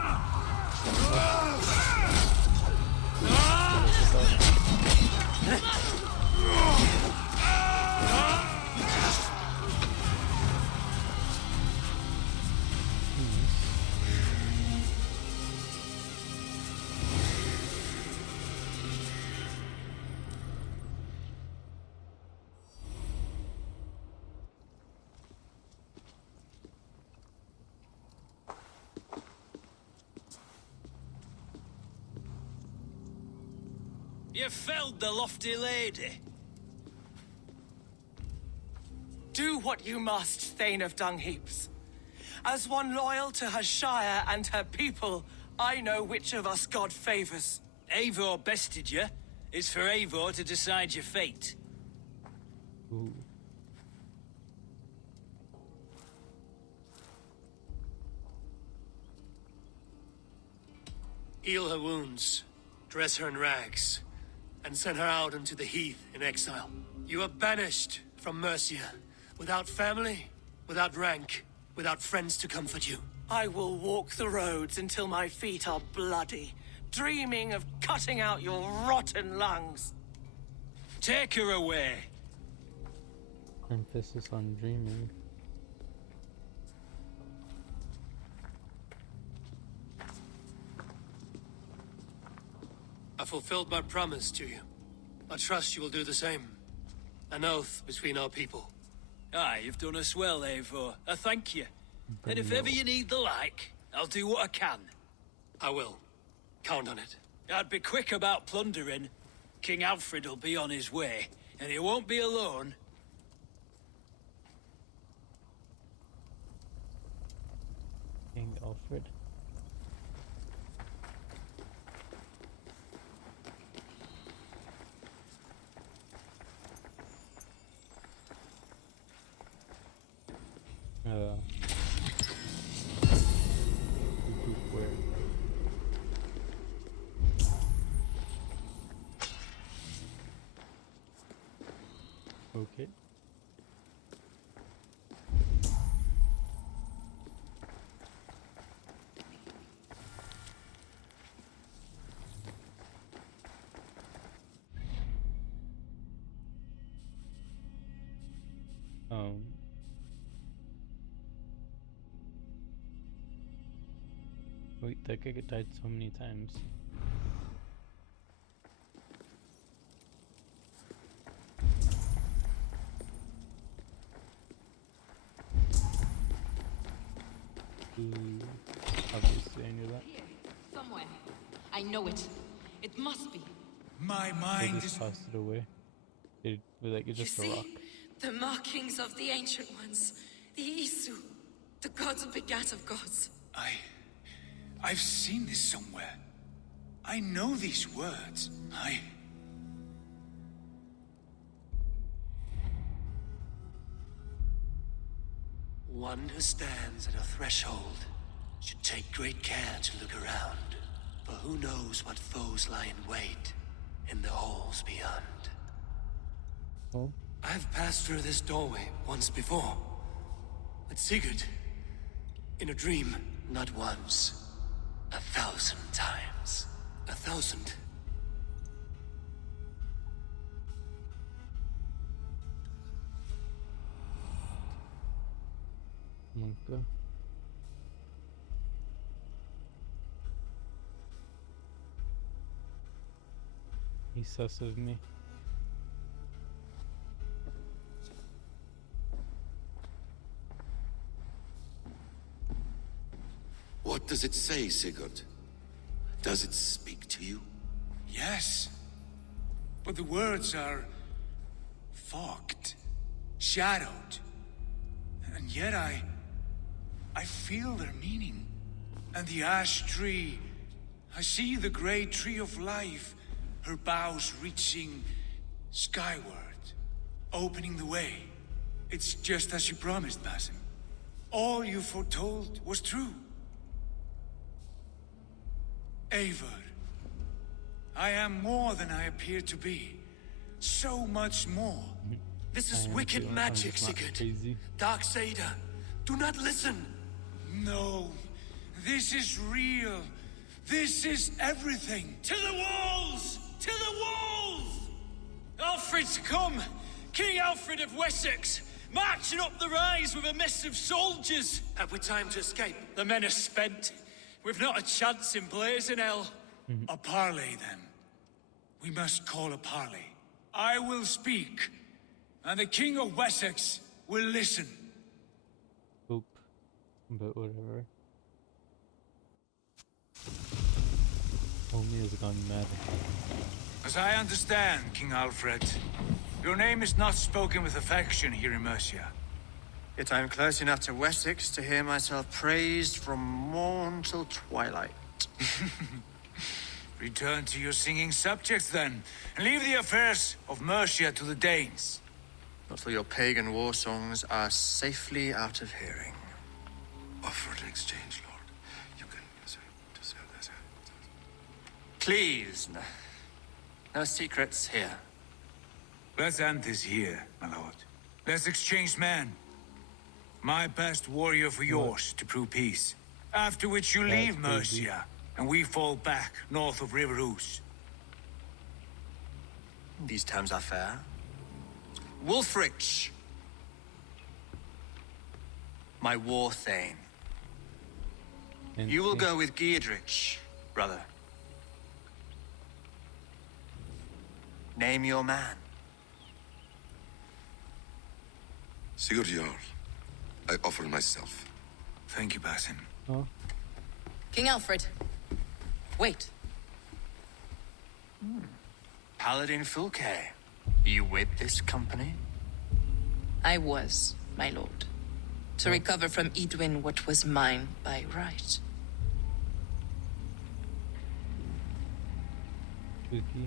You felled the lofty lady. Do what you must, Thane of Dungheaps. As one loyal to her shire and her people, I know which of us God favors. Eivor bested you. It's for Eivor to decide your fate. Ooh. Heal her wounds, dress her in rags, and send her out into the heath in exile. You are banished from Mercia, without family, without rank, without friends to comfort you. I will walk the roads until my feet are bloody, dreaming of cutting out your rotten lungs. Take her away. Emphasis on dreaming. I fulfilled my promise to you. I trust you will do the same. An oath between our people. Aye, you've done us well, Eivor. I thank you. And if ever you need the like, I'll do what I can. I will. Count on it. I'd be quick about plundering. King Alfred will be on his way, and he won't be alone. King Alfred. Where? Okay. Wait, that guy died so many times. Obviously I knew that. Here, somewhere. I know it. It must be. My They mind just is... tossed it away. It was like it's just a rock. The markings of the Ancient Ones. The Isu. The gods of begat of gods. I've seen this somewhere. I know these words. One who stands at a threshold should take great care to look around, for who knows what foes lie in wait in the halls beyond. Oh. I've passed through this doorway once before, with Sigurd, in a dream, not once, 1,000 times. 1,000. Monka. He's sus of me. What does it say, Sigurd? Does it speak to you? Yes. But the words are... fogged. Shadowed. And yet I feel their meaning. And the ash tree... I see the great tree of life, her boughs reaching skyward, opening the way. It's just as you promised, Basim. All you foretold was true. Eivor, I am more than I appear to be. So much more. This is wicked magic, Sigurd. Darksader, do not listen. No, this is real. This is everything. To the walls! To the walls! Alfred's come! King Alfred of Wessex! Marching up the rise with a mess of soldiers! Have we time to escape? The men are spent. We've not a chance in blazing hell. A parley, then. We must call a parley. I will speak, and the King of Wessex will listen. Oop. But whatever. Homie has gone mad. As I understand, King Alfred, your name is not spoken with affection here in Mercia. Yet I am close enough to Wessex to hear myself praised from morn till twilight. Return to your singing subjects, then, and leave the affairs of Mercia to the Danes. Not till your pagan war songs are safely out of hearing. Offer an exchange, Lord. You can use it to sell this. Please, no secrets here. Let's end this here, my lord. Let's exchange men. My best warrior for yours to prove peace. After which you leave Mercia, and we fall back north of River Ouse. These terms are fair. Wulfrich, my war thane. You will go with Giedrich, brother. Name your man. Sigurd Jarl, I offer myself. Thank you, Basim. Oh. King Alfred. Wait. Paladin Fulke, you with this company? I was, my lord. To recover from Edwin what was mine by right.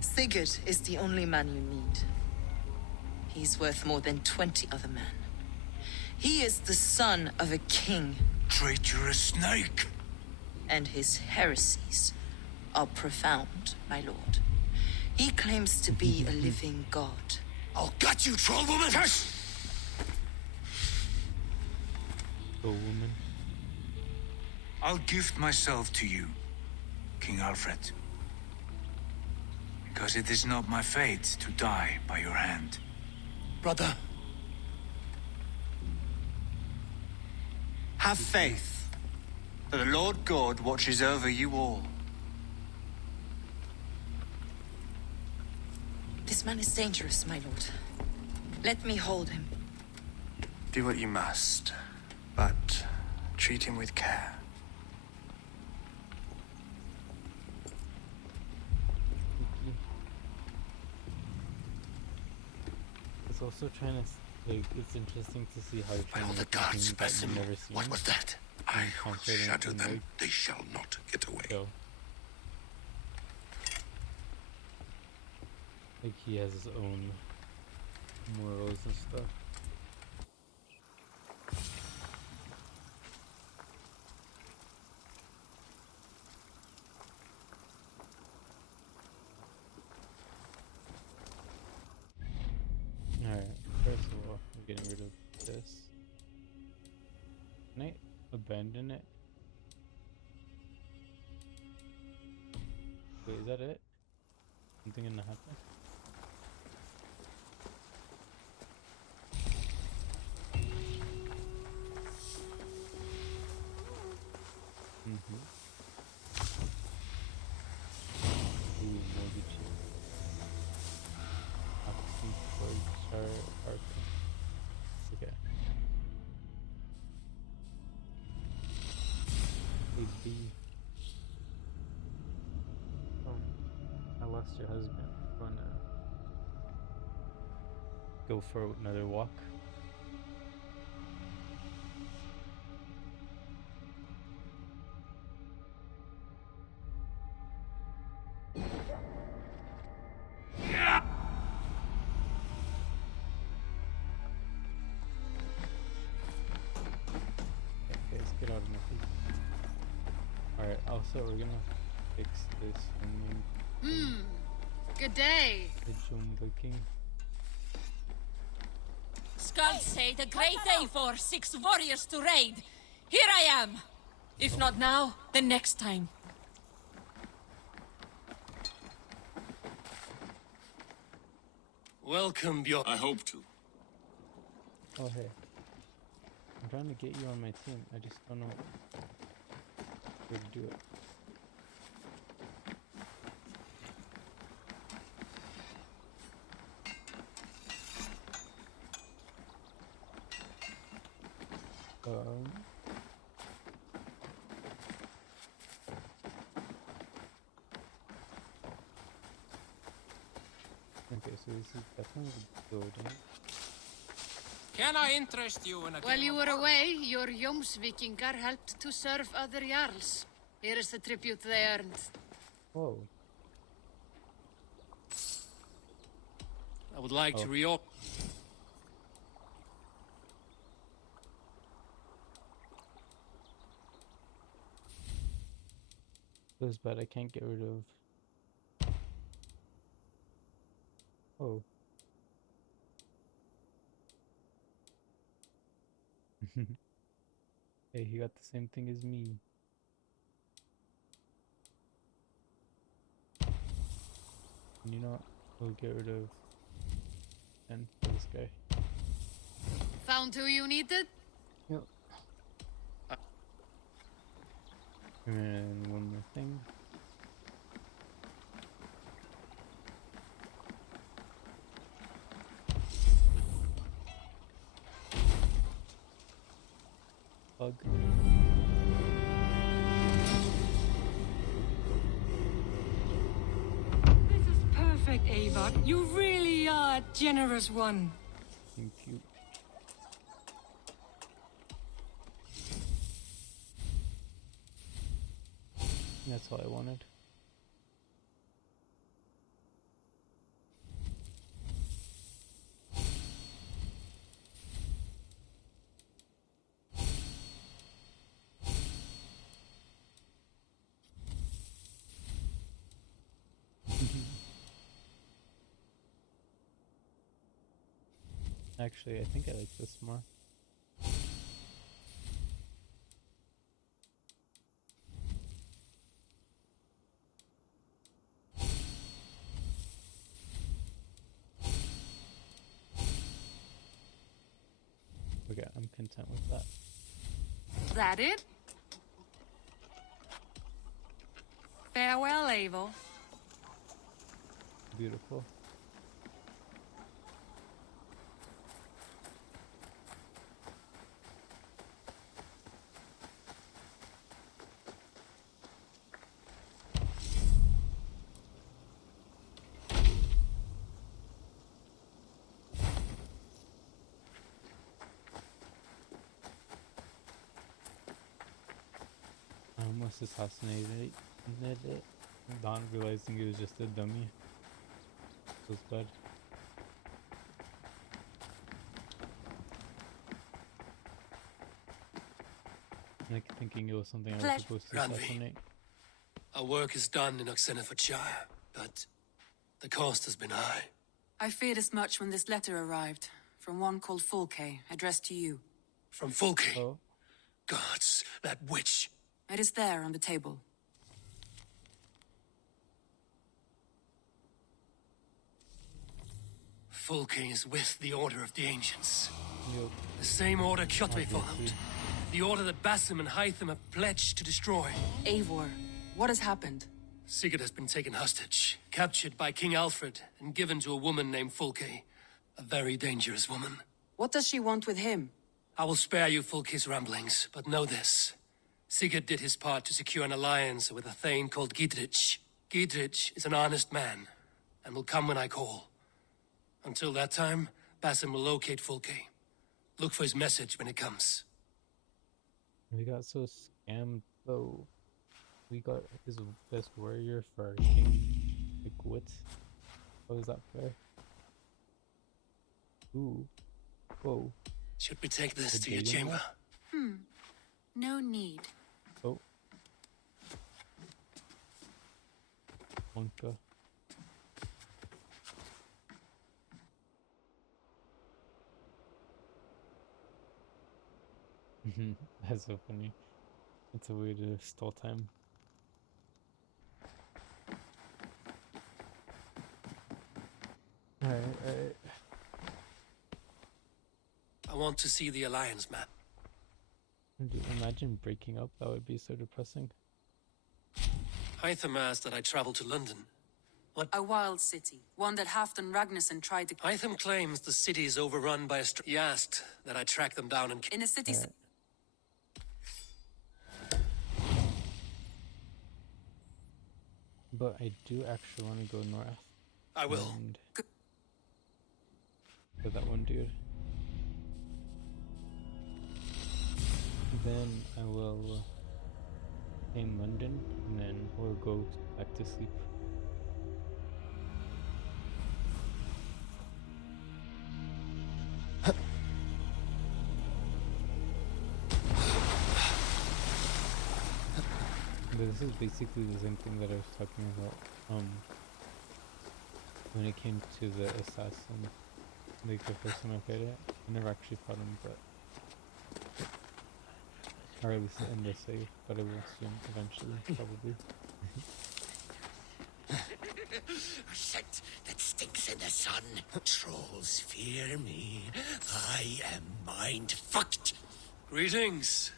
Sigurd is the only man you need. He's worth more than 20 other men. He is the son of a king. Traitorous snake! And his heresies are profound, my lord. He claims to be a living god. I'll gut you, troll woman! Hush! Troll woman. I'll gift myself to you, King Alfred. Because it is not my fate to die by your hand. Brother. Have faith that the Lord God watches over you all. This man is dangerous, my lord. Let me hold him. Do what you must, but treat him with care. It's also trying to, like, it's interesting to see how you're trying to the make gods, things that you've Basim, never seen. what was that? I will confident shatter in, them. like, They shall not get away. go. Like he has his own morals and stuff. Alright, first of all, I'm getting rid of this. Can I abandon it? Wait, is that it? Something gonna happen? Ooh, mortgage. Okay. Hey B. I lost your husband. Wanna go for another walk? Get out of my feet. Alright, also we're gonna fix this Good day. the Jumbo King. Skulls say the great day for 6 warriors to raid. Here I am. If not now, then next time. Welcome, Bjorn. I hope to. Oh, hey. I'm trying to get you on my team. I just don't know where to do it. Okay, so this is definitely the building. Can I interest you in a While game you of were War? away, your Jómsvikingar helped to serve other Jarls. Here is the tribute they earned. Whoa. I would like to reorder. Feels bad I can't get rid of. Oh. Hey, he got the same thing as me. And you know what? We'll get rid of and this guy. Found who you needed? Yep. And one more thing. Bug. This is perfect, Ava. You really are a generous one. Thank you. That's all I wanted. Actually, I think I like this more. Okay, I'm content with that. That it? Farewell, Eivor. Beautiful. I almost assassinated it. Not realizing it was just a dummy. Feels bad. Like thinking it was something I was supposed to Randvi. assassinate. Our work is done in Oxenfordshire, but the cost has been high. I feared as much when this letter arrived, from one called Fulke, addressed to you. From Fulke? Oh. Gods, that witch. It is there on the table. Fulke is with the Order of the Ancients. Yep. The same order Kjotve followed. The order that Basim and Hytham have pledged to destroy. Eivor, what has happened? Sigurd has been taken hostage, captured by King Alfred, and given to a woman named Fulke. A very dangerous woman. What does she want with him? I will spare you Fulke's ramblings, but know this. Sigurd did his part to secure an alliance with a thane called Gidrich. Gidrich is an honest man, and will come when I call. Until that time, Basim will locate Fulke. Look for his message when it comes. We got so scammed though. We got his best warrior for our king. Like what? How is that fair? Ooh. Whoa. Should we take this The to your dating chamber? one? No need. Oh. Monka. That's so funny. It's a way to stall time. Alright. want to see the Alliance map. Dude, imagine breaking up. That would be so depressing. Hytham asked that I travel to London. What? A wild city, one that Halfdan Ragnarsson tried to... Hytham claims the city is overrun by a... He asked that I track them down and... In a city... But I do actually want to go north. I will. For that one dude. Then I will stay in London, and then we'll go back to sleep. But this is basically the same thing that I was talking about when it came to the assassin. Like the first time I played it, I never actually fought him, but or at least in the save, but I will soon, eventually, probably. A scent that stinks in the sun. Trolls fear me. I am mind-fucked. Greetings.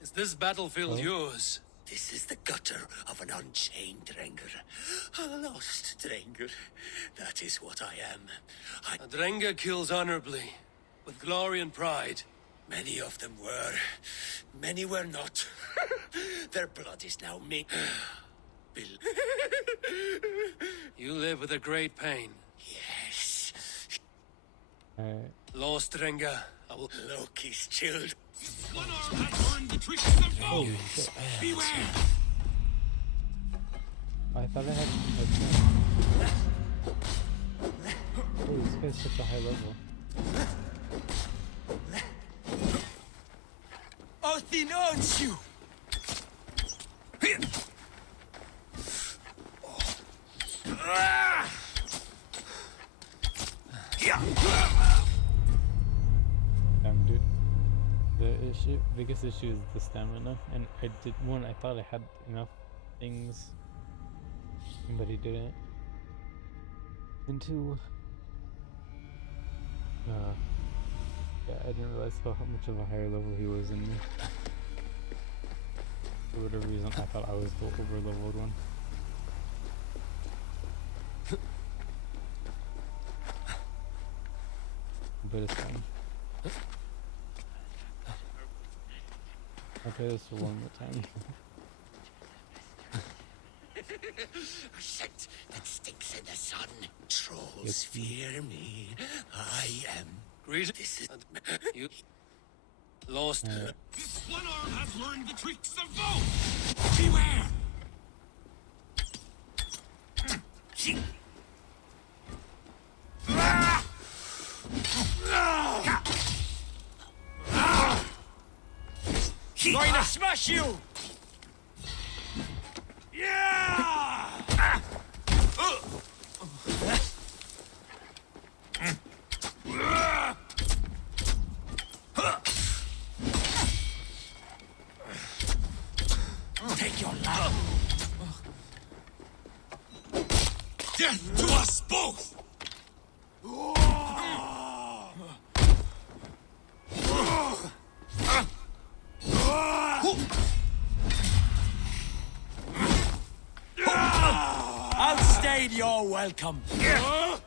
Is this battlefield yours? This is the gutter of an unchained Drengr. A lost Drengr. That is what I am. A Drengr kills honorably, with glory and pride. Many of them were. Many were not. Their blood is now me. Bill. You live with a great pain. Yes. Lost Drengr. I will... Loki's children. One arm has learned the tricks of the foe. Beware! I thought I had... Oh, this guy's such a high level. Othin owns you! Damn, dude. The biggest issue is the stamina, and I thought I had enough things, but he didn't. And two, yeah, I didn't realize how much of a higher level he was than me. For whatever reason, I thought I was the over-leveled one. But it's fine. I'll play this for one more time. A scent that stinks in the sun. Trolls fear me. I am... Greetings. This is... You... Lost... This one arm has learned the tricks of both. Beware! Going to smash you! Yeah! Take your life. Death to us both! Outstayed, you're welcome. No.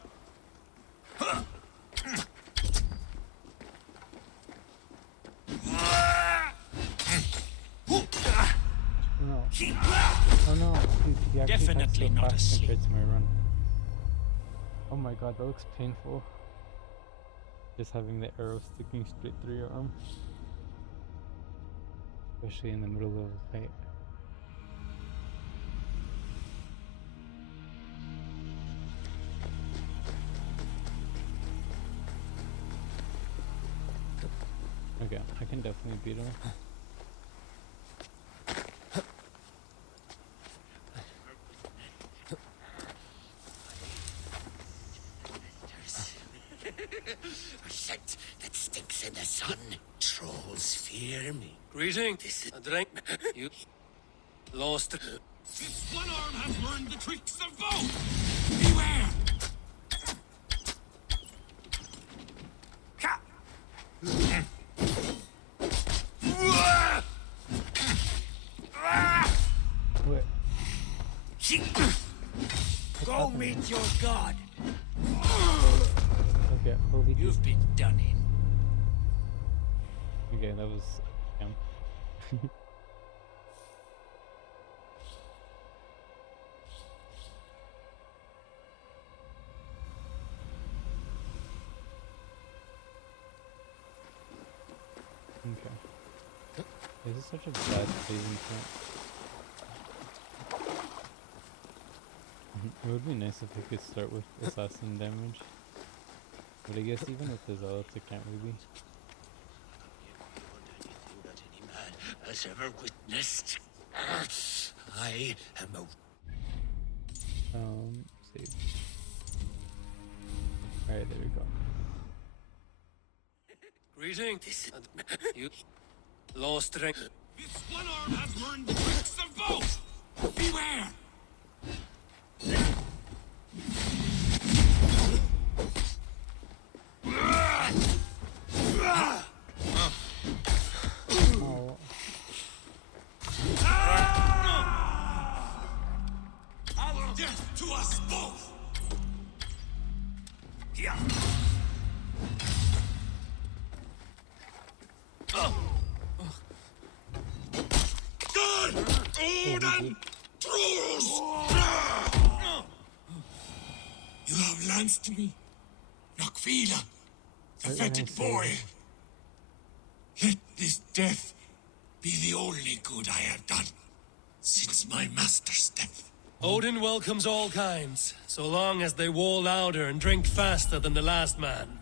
Oh no, dude, he actually Definitely so not a fast sleep. compared to my run. Oh my god, that looks painful. Just having the arrow sticking straight through your arm. Especially in the middle of a fight. Okay, I can definitely beat him. A scent that stinks in the sun. Trolls fear me. Greetings. This is a drink. You... Lost... This one arm has learned the tricks of both. Beware! Go meet your god. Okay, holy You've been done in. Okay, that was okay. This is such a bad saving point. It would be nice if we could start with assassin damage. But I guess even with the zealots it can't really. That any man has ever witnessed. I am a... Save. Alright, there we go. Greetings. You lost Drengr. This one arm has learned the tricks of both! Beware! Oh. I'll death to us both! Yeah. God! Odin! Trolls! You have lanced me, Nakvila, the fetid boy. Let this death be the only good I have done since my master's death. Odin welcomes all kinds, so long as they war louder and drink faster than the last man.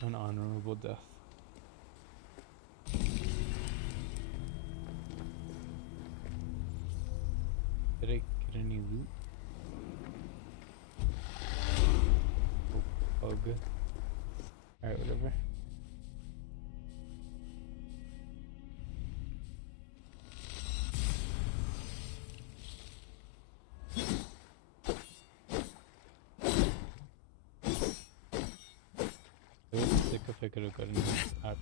An honorable death. Did I get any loot? Oh, good. Alright, whatever. I would be sick if I could have gotten this axe.